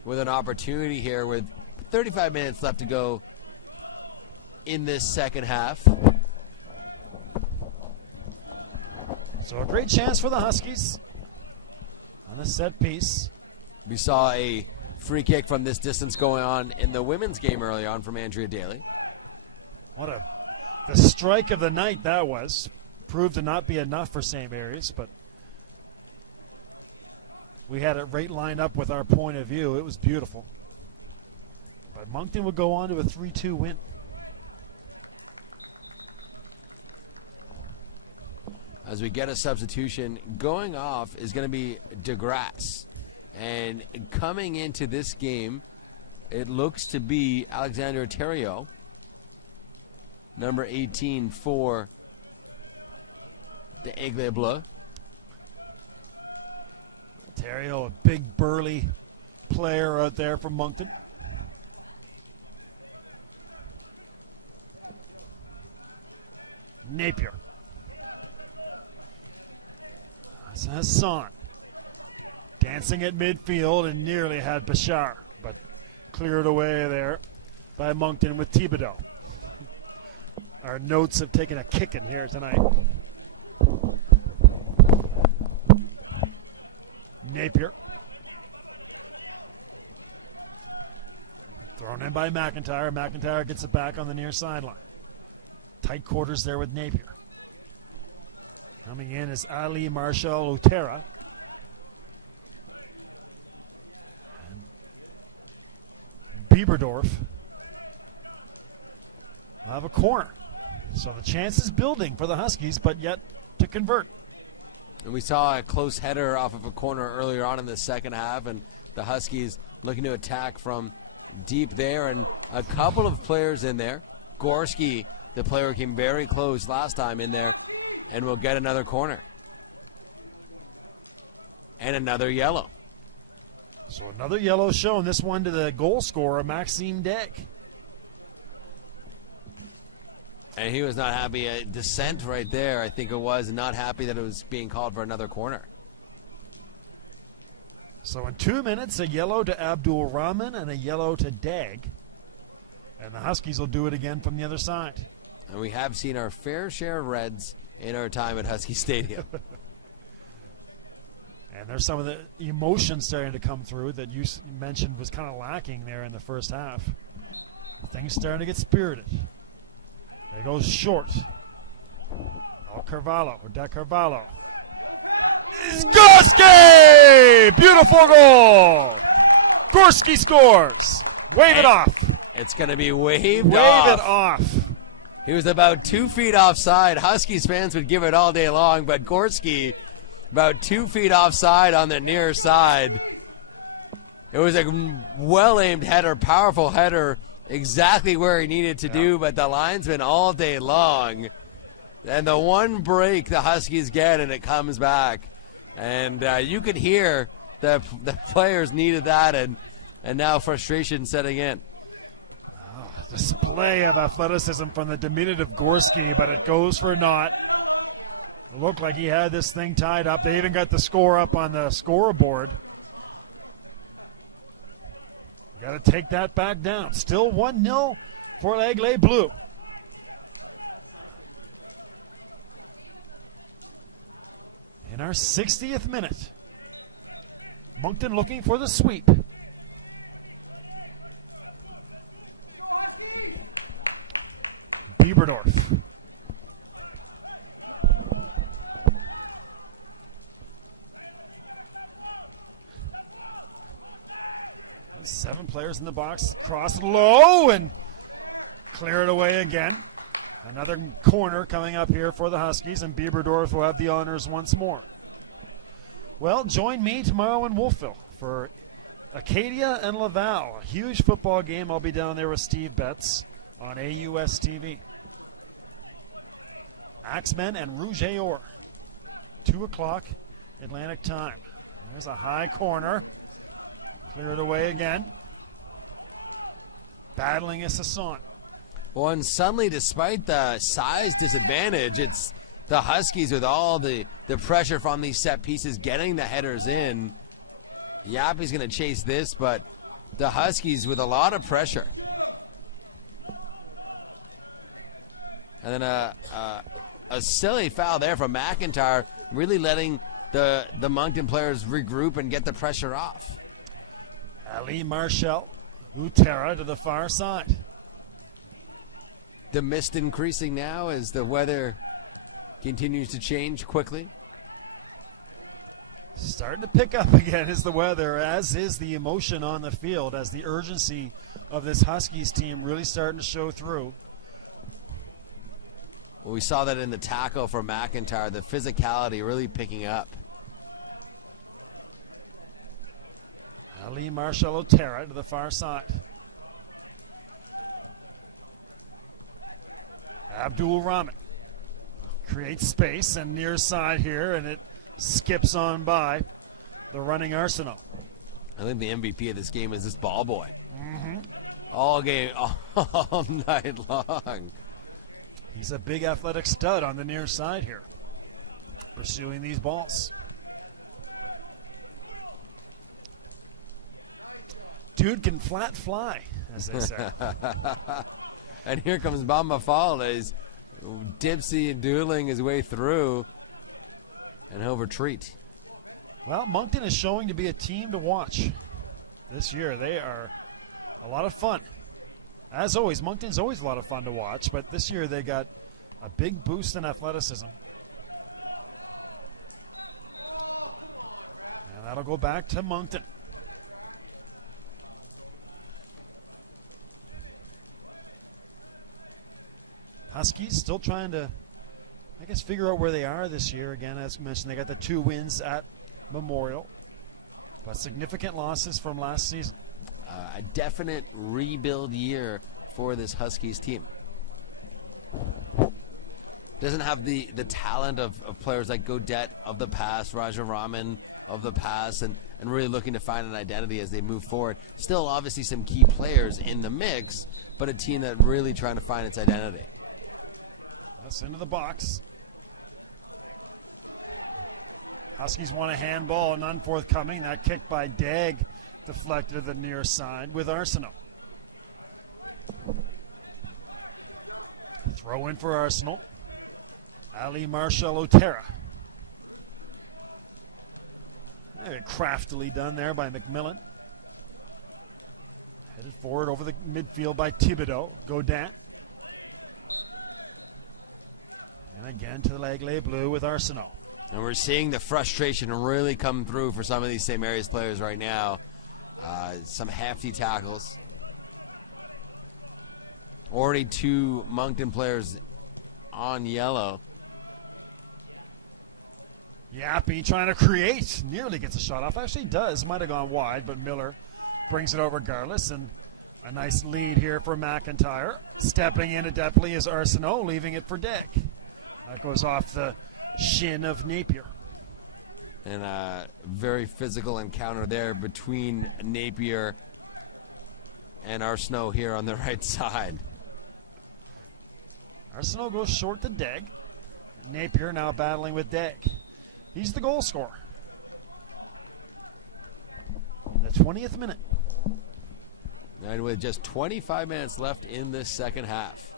with an opportunity here with 35 minutes left to go in this second half. We saw a free kick from this distance going on in the women's game early on from Andrea Daly. As we get a substitution, going off is going to be DeGrasse. And coming into this game, it looks to be Alexander Terrio. number 18 for the Aigles Bleus. And we saw a close header off of a corner earlier on in the second half, and the Huskies looking to attack from deep there, and a couple of players in there. Gorski, the player who came very close last time, in there, and will get another corner. And another yellow. And he was not happy. A dissent right there, I think it was, not happy that it was being called for another corner. And we have seen our fair share of reds in our time at Huskies Stadium. It's going to be waved off. He was about 2 feet offside. Huskies fans would give it all day long, but Gorski about 2 feet offside on the near side. It was a well-aimed header, powerful header, exactly where he needed to do, but the linesman all day long. And the one break the Huskies get, and it comes back. And you could hear the players needed that, and now frustration setting in. Well, and suddenly, despite the size disadvantage, it's the Huskies with all the pressure from these set pieces getting the headers in. Yappy's going to chase this, but the Huskies with a lot of pressure. And then a silly foul there from McIntyre, really letting the Moncton players regroup and get the pressure off. The mist increasing now as the weather continues to change quickly. Well, we saw that in the tackle for McIntyre, the physicality really picking up. think the MVP of this game is this ball boy. All game, all night long. And here comes Bamba Fall. He's dipsy and doodling his way through, and he'll retreat. A definite rebuild year for this Huskies team. Doesn't have the talent of players like Godet of the past, Raja Raman of the past, and really looking to find an identity as they move forward. Still, obviously, some key players in the mix, but a team that really trying to find its identity. And we're seeing the frustration really come through for some of these St. Mary's players right now. Some hefty tackles. Already 2 Moncton players on yellow. And a very physical encounter there between Napier and our Snow here on the right side. And with just 25 minutes left in this second half.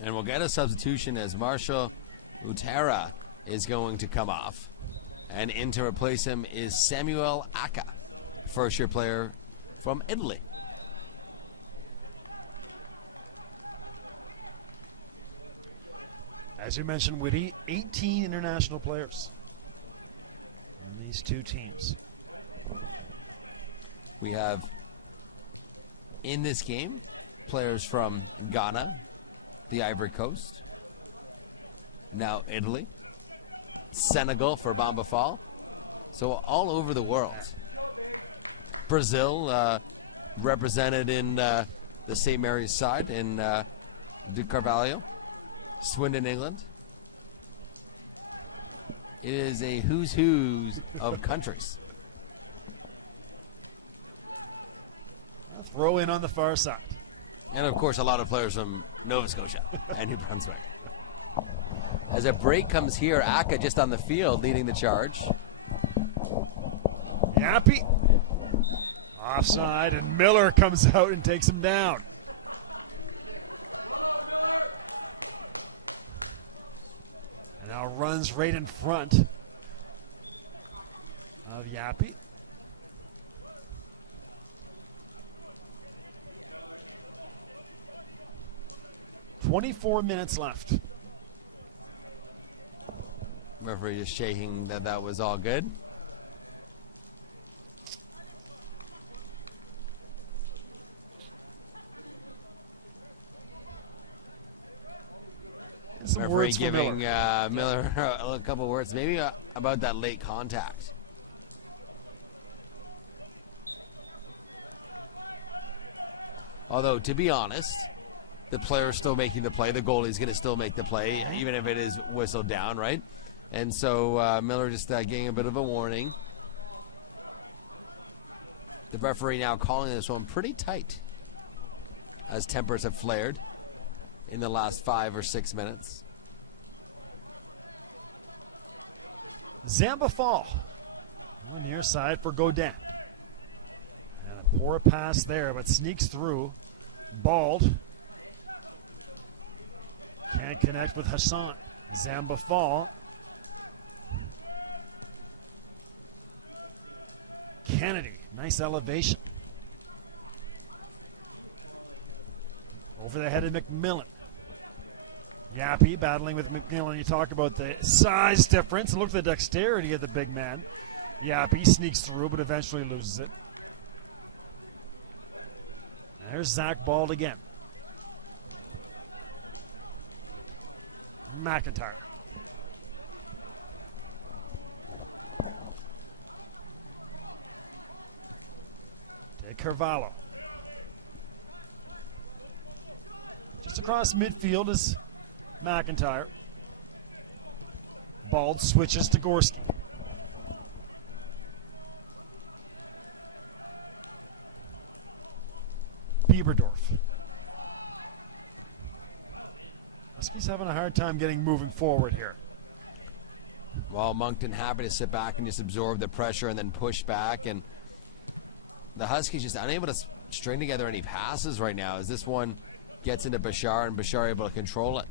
And we'll get a substitution as Marshall Utera is going to come off. And in to replace him is Samuel Aka, first-year player from Italy. We have, in this game, players from Ghana, the Ivory Coast, now Italy, Senegal for Bamba Fall, So all over the world. Brazil represented in the St. Mary's side in de Carvalho. Swindon, England. It is a who's who's of countries. And of course, a lot of players from Nova Scotia and New Brunswick. As a break comes here, Aka just on the field leading the charge. Referee just shaking that was all good. Referee giving Miller a couple words, maybe about that late contact. Although, to be honest, the player's still making the play. The goalie's going to still make the play, even if it is whistled down, right? And so Miller just getting a bit of a warning. The referee now calling this one pretty tight as tempers have flared in the last 5 or 6 minutes. Well, Moncton happy to sit back and just absorb the pressure and then push back. And the Huskies just unable to string together any passes right now as this one gets into Bashar and Bashar able to control it.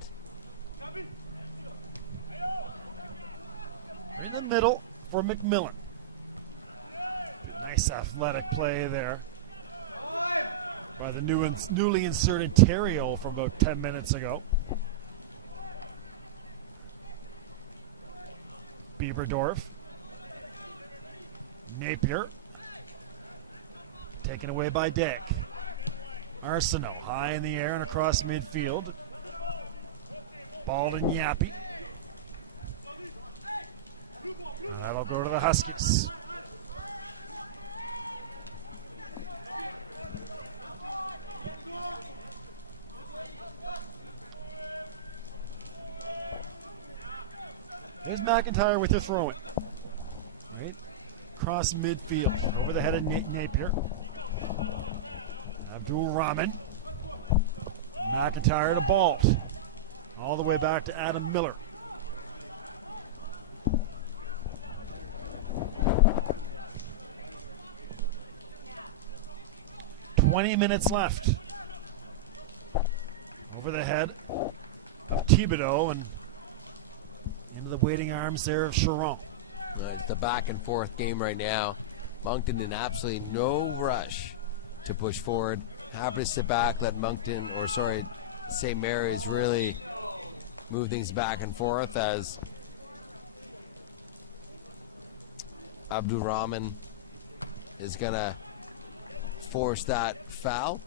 The back and forth game right now. Moncton in absolutely no rush to push forward. Happy to sit back, let St. Mary's really move things back and forth as Abdurrahman is going to force that foul.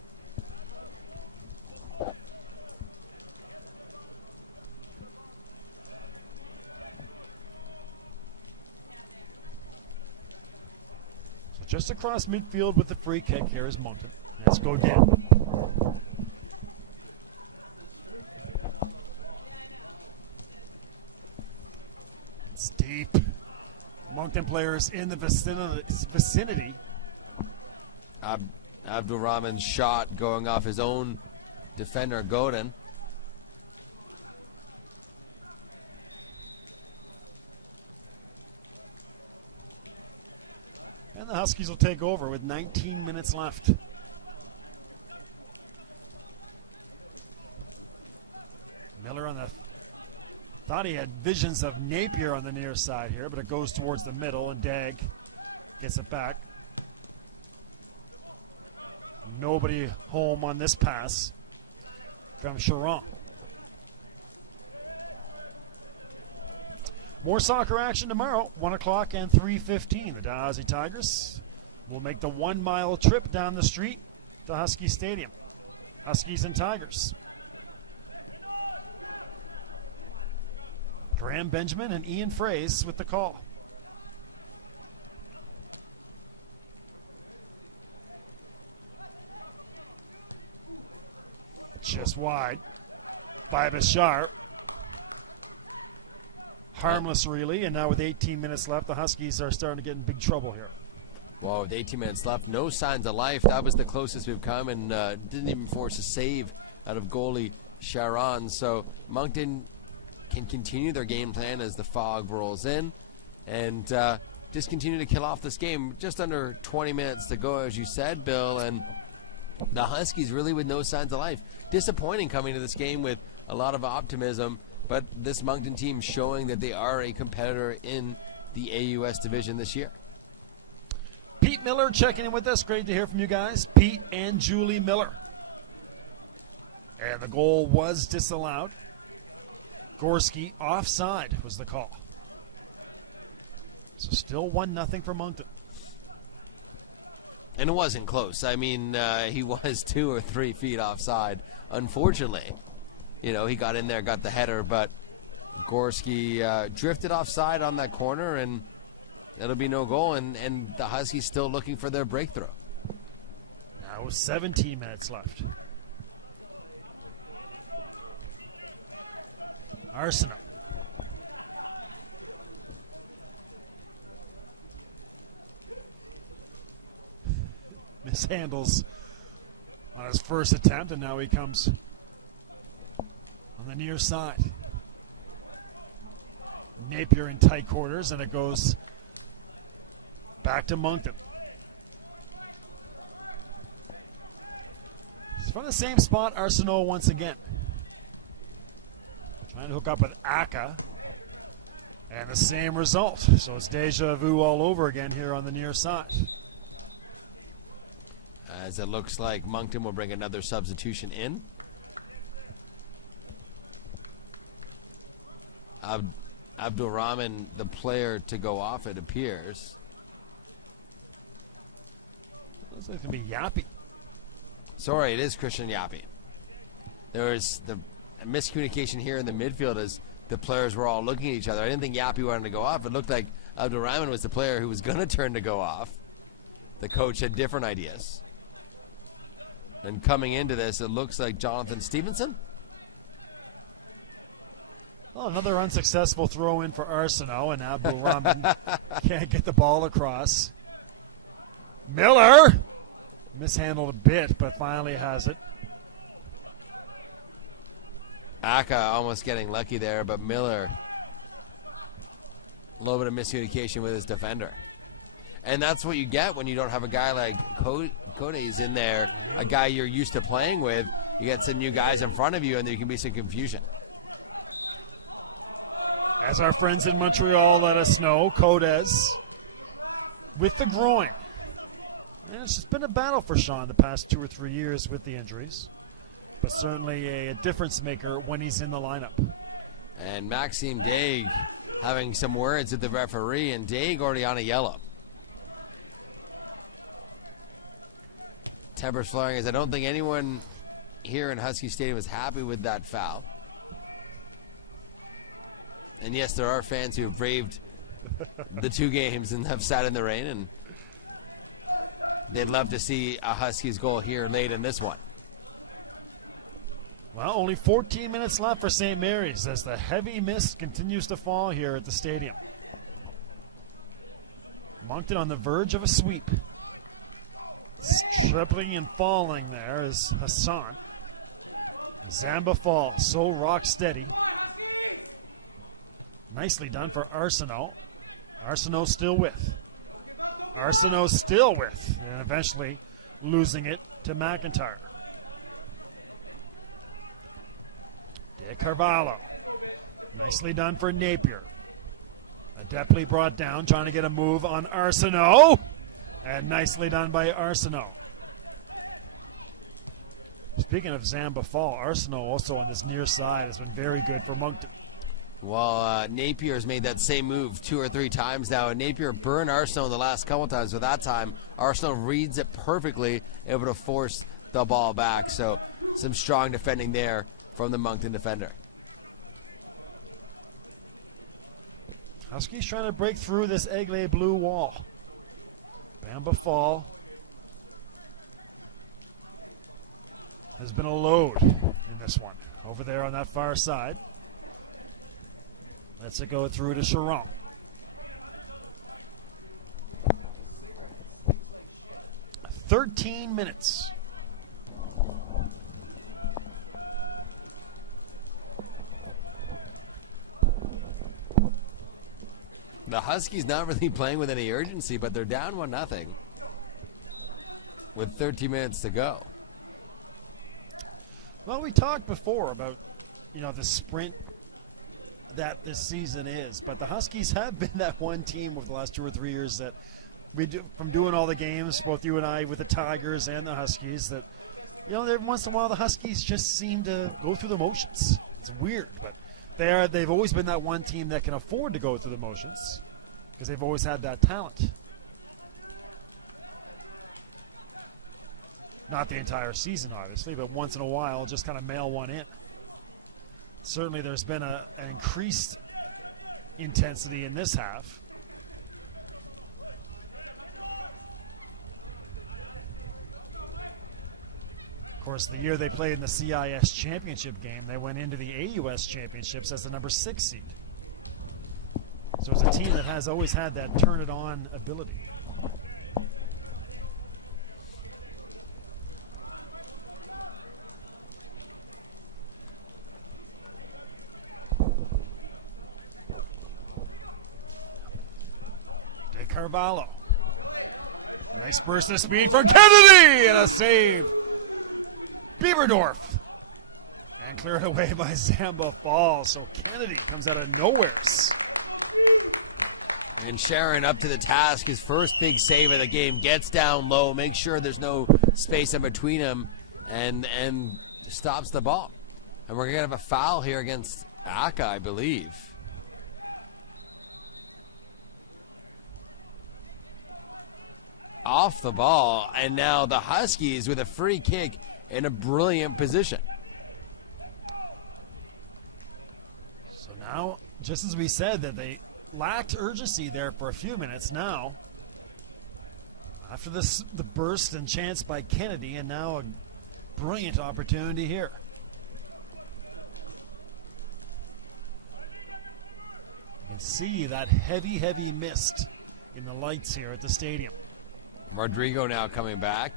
Abdulrahman's shot going off his own defender, Godin. Wow, with 18 minutes left, no signs of life. That was the closest we've come, and didn't even force a save out of goalie Sharon. So Moncton can continue their game plan as the fog rolls in, and just continue to kill off this game. Just under 20 minutes to go, as you said, Bill, and the Huskies really with no signs of life. Disappointing coming to this game with a lot of optimism, but this Moncton team showing that they are a competitor in the AUS division this year. And it wasn't close. I mean, he was 2 or 3 feet offside. Unfortunately, you know, he got in there, got the header, but Gorski drifted offside on that corner, and it'll be no goal. And the Huskies still looking for their breakthrough. As it looks like Moncton will bring another substitution in. Abdulrahman, the player to go off, it appears. Sorry, it is Christian Yapi. There was the miscommunication here in the midfield as the players were all looking at each other. I didn't think Yapi wanted to go off. It looked like Abdulrahman was the player who was going to turn to go off. The coach had different ideas. And coming into this, it looks like Jonathan Stevenson. Aka almost getting lucky there, but Miller, a little bit of miscommunication with his defender. And that's what you get when you don't have a guy like Cody's in there, a guy you're used to playing with. You get some new guys in front of you, and there can be some confusion. And Maxime Daig having some words with the referee, and Daig already on a yellow. Tempers flaring, as I don't think anyone here in Huskies Stadium is happy with that foul. And yes, there are fans who have braved the 2 games and have sat in the rain, and they'd love to see a Huskies goal here late in this one. Well, Napier's made that same move 2 or 3 times now, and Napier burned Arsenault the last couple times, but that time Arsenault reads it perfectly, able to force the ball back. So some strong defending there from the Moncton defender. The Huskies not really playing with any urgency, but they're down 1-0 with 13 minutes to go. And Sharon up to the task, his first big save of the game, gets down low, makes sure there's no space in between him, and stops the ball. And we're going to have a foul here against Aka, I believe. Off the ball, and now the Huskies with a free kick in a brilliant position. Rodrigo now coming back.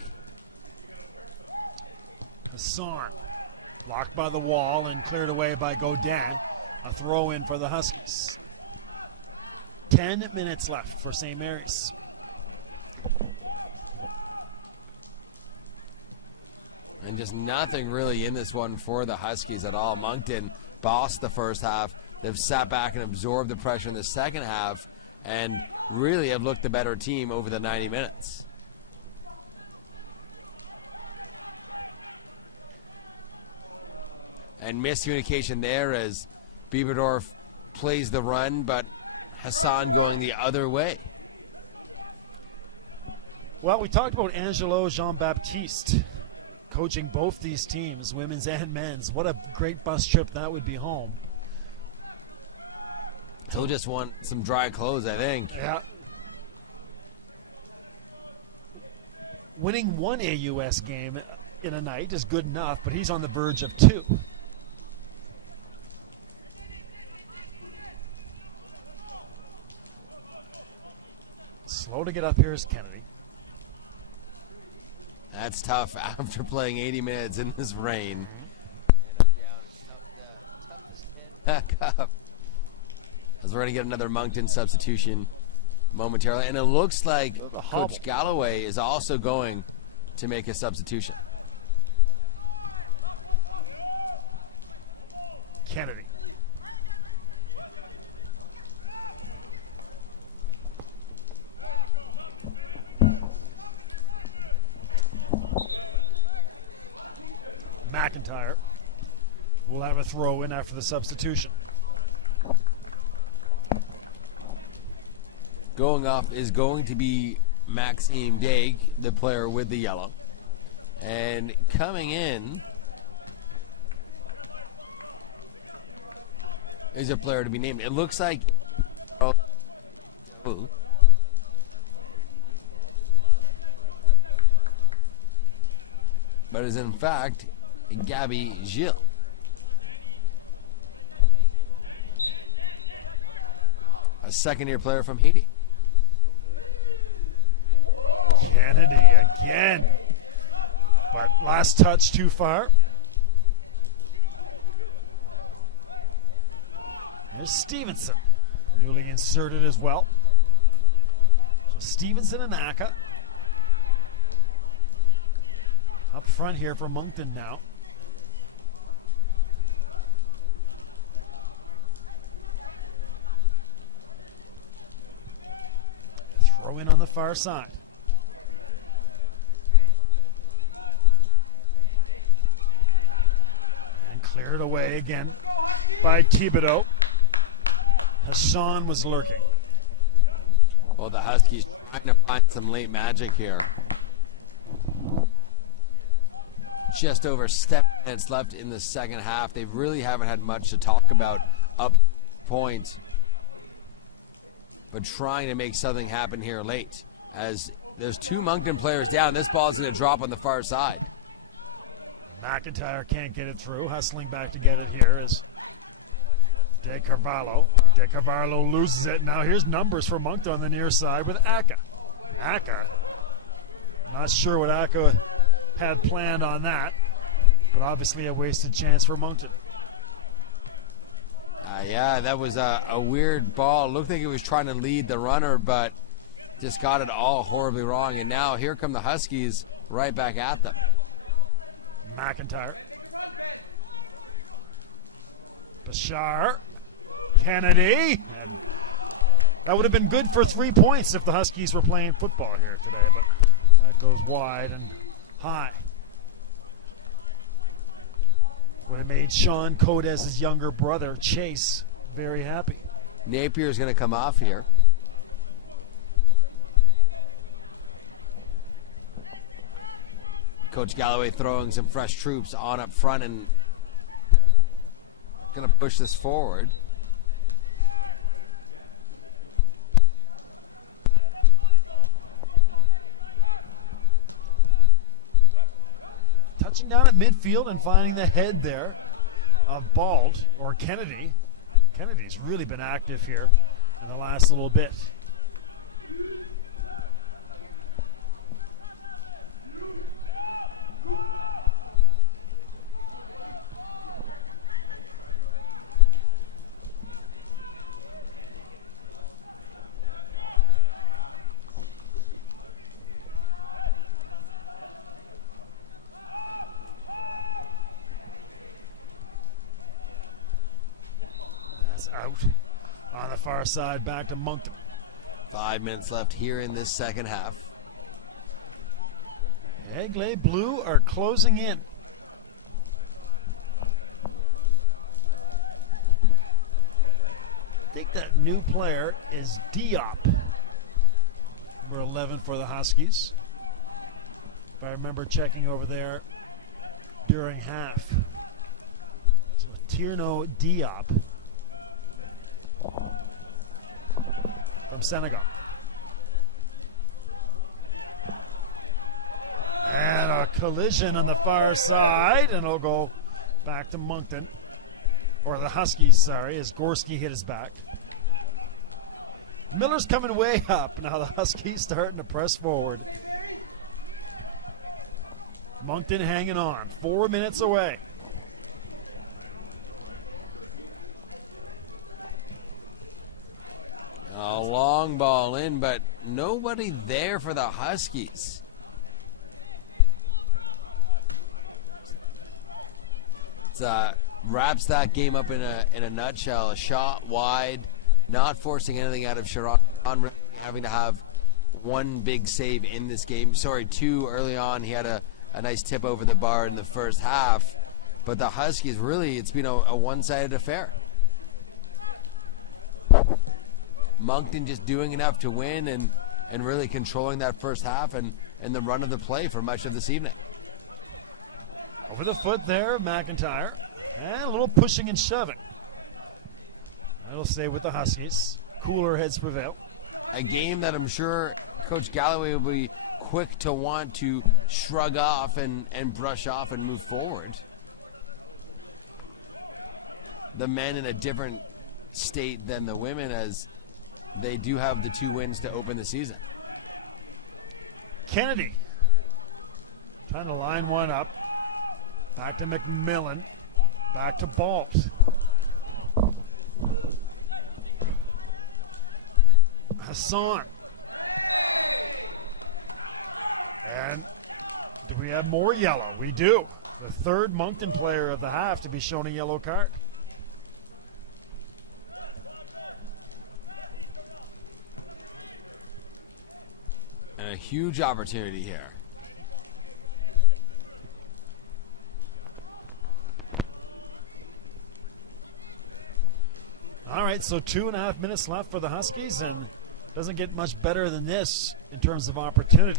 And just nothing really in this one for the Huskies at all. Moncton bossed the first half. They've sat back and absorbed the pressure in the second half and really have looked the better team over the 90 minutes. And miscommunication there as Bieberdorf plays the run, but Hassan going the other way. He'll just want some dry clothes, I think. That's tough after playing 80 minutes in this rain. Back up. As we're going to get another Moncton substitution momentarily. And it looks like Coach Galloway is also going to make a substitution. going up is going to be Maxime Daig, the player with the yellow. And coming in is a player to be named. It looks like but is in fact Gabby Gilles. A second-year player from Haiti. Well, the Huskies trying to find some late magic here. Just over 7 minutes left in the second half. They really haven't had much to talk about up point, but trying to make something happen here late. As there's 2 Moncton players down, this ball is going to drop on the far side. Yeah, that was a weird ball. Looked like it was trying to lead the runner, but just got it all horribly wrong. And now here come the Huskies right back at them. Ben, take a run, Ben. 'Napier is going to come off here. Coach Galloway throwing some fresh troops on up front and going to push this forward. Minutes left here in this second half. A long ball in, but nobody there for the Huskies. It wraps that game up in a nutshell. A shot wide, not forcing anything out of Sharon, having to have one big save in this game. Sorry, 2 early on. He had a nice tip over the bar in the first half. But the Huskies, really, it's been a one-sided affair. Moncton just doing enough to win and really controlling that first half and the run of the play for much of this evening. A game that I'm sure Coach Galloway will be quick to want to shrug off and brush off and move forward. The men in a different state than the women, as they do have the 2 wins to open the season. And a huge opportunity here.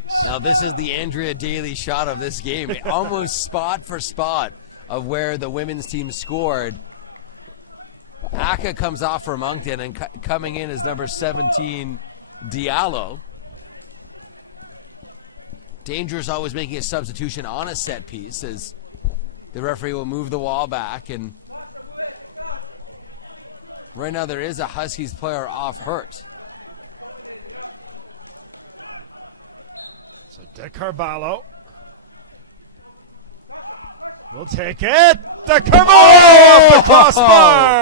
Now this is the Andrea Daly shot of this game, almost spot for spot of where the women's team scored. Aka comes off for Moncton, and coming in is number 17, Diallo. Dangerous always making a substitution on a set piece, as the referee will move the wall back. And right now there is a Huskies player off hurt. Oh!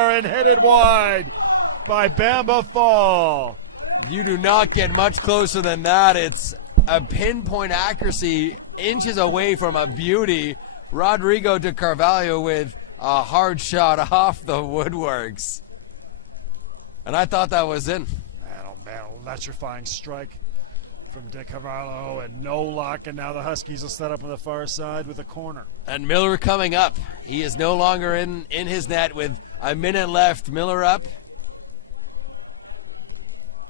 You do not get much closer than that. It's a pinpoint accuracy, inches away from a beauty. Rodrigo de Carvalho with a hard shot off the woodworks. And I thought that was in. And Miller coming up. He is no longer in his net with a minute left. Miller up.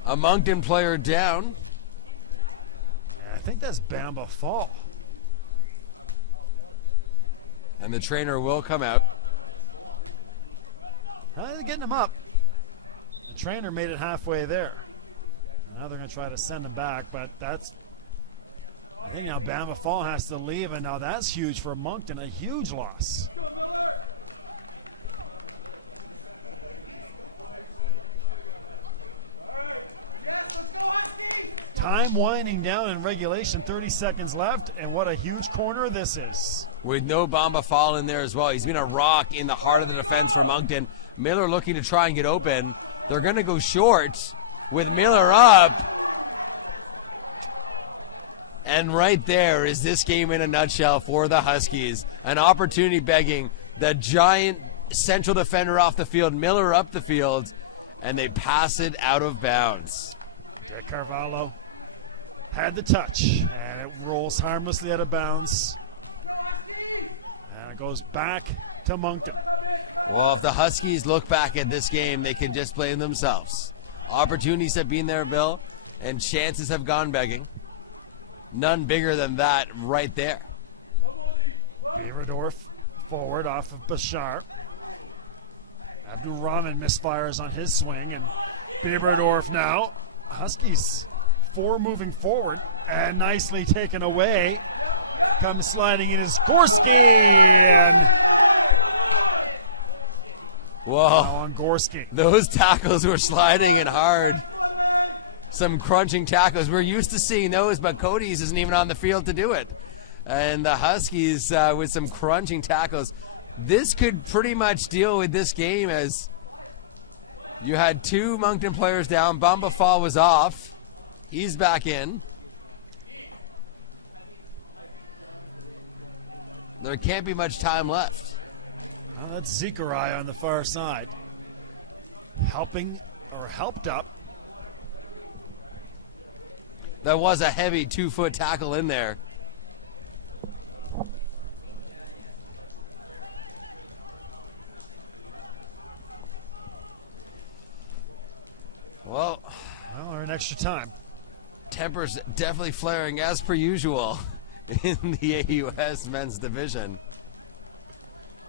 A Moncton player down. And the trainer will come out. Go, Miller! All right. Yes, let's go, Huskies! Let's go. With no Bamba Fall in there as well. He's been a rock in the heart of the defense for Moncton. Miller looking to try and get open. They're going to go short with Miller up. And right there is this game in a nutshell for the Huskies. An opportunity begging. The giant central defender off the field, Miller up the field, and they pass it out of bounds. Well, if the Huskies look back at this game, they can just blame themselves. Opportunities have been there, Bill, and chances have gone begging. None bigger than that right there. Well, those tackles were sliding and hard. Some crunching tackles. We're used to seeing those, but Cody's isn't even on the field to do it. And the Huskies with some crunching tackles. This could pretty much deal with this game, as you had 2 Moncton players down. Bamba Fall was off. He's back in. There can't be much time left. That was a heavy 2-foot tackle in there. Well, tempers definitely flaring as per usual in the AUS men's division.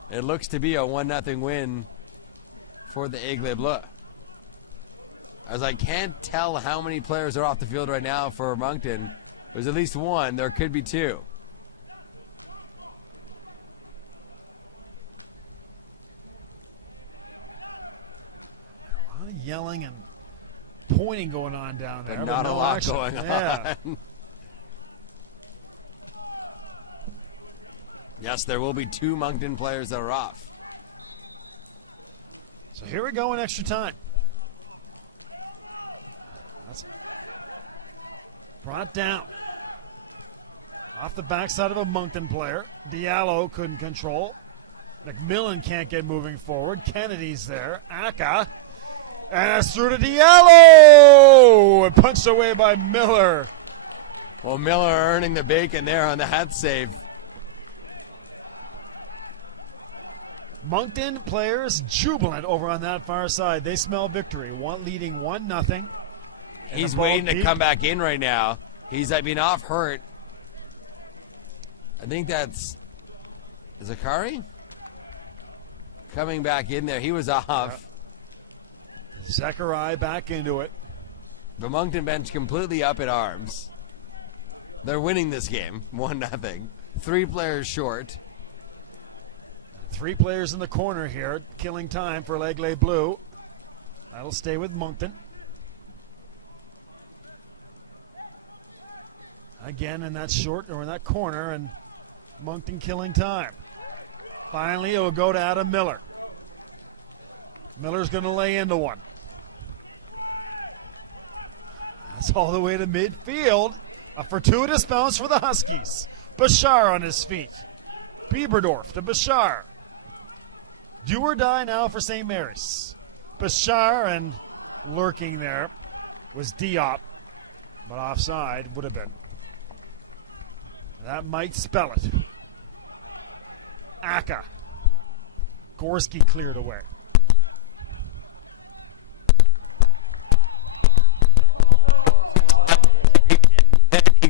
It looks to be a 1-0 win for the Aigles Bleus. As I can't tell how many players are off the field right now for Moncton. There's at least one. There could be two. But not a lot going on. Yes, there will be two Moncton players that are off. Well, Miller earning the bacon there on the hat save. He's waiting to come back in right now. He's been off hurt. I think that's Zakari coming back in there. He was off. The Moncton bench completely up in arms. They're winning this game, 1-0. 3 players short.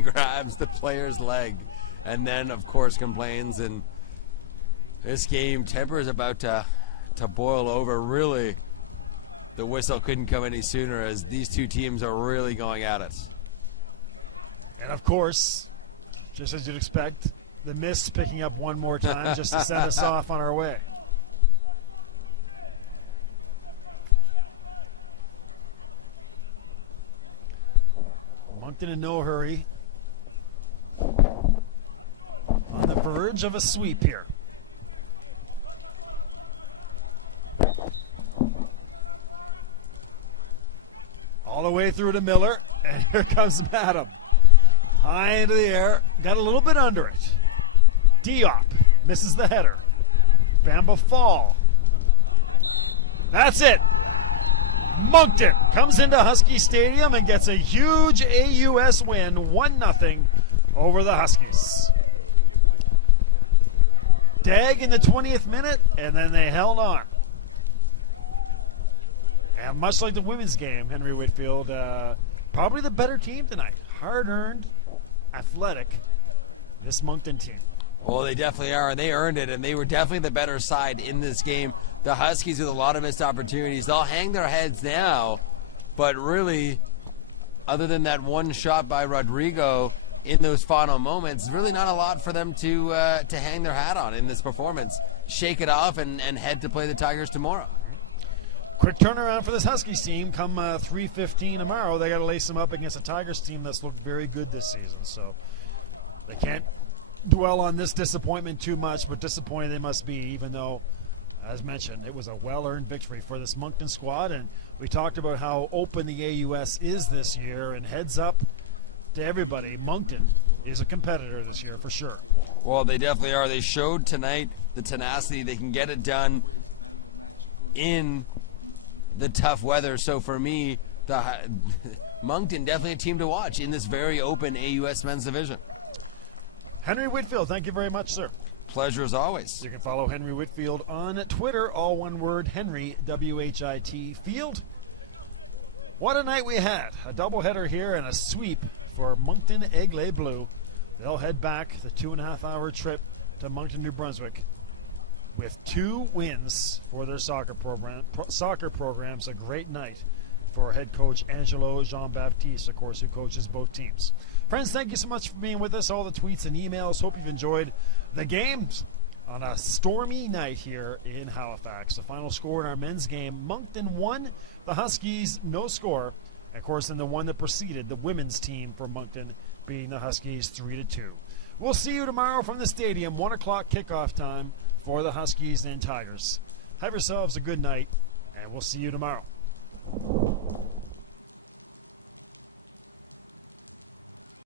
Grabs the player's leg and then of course complains, and this game temper is about to boil over. Really, the whistle couldn't come any sooner as these two teams are really going at it. Well, they definitely are, and they earned it, and they were definitely the better side in this game. The Huskies with a lot of missed opportunities. They'll hang their heads now, but really, other than that one shot by Rodrigo in those final moments, really not a lot for them to hang their hat on in this performance. Shake it off and head to play the Tigers tomorrow. Well, they definitely are. They showed tonight the tenacity. They can get it done in the tough weather. So for me, the Moncton definitely a team to watch in this very open AUS men's division. Pleasure as always.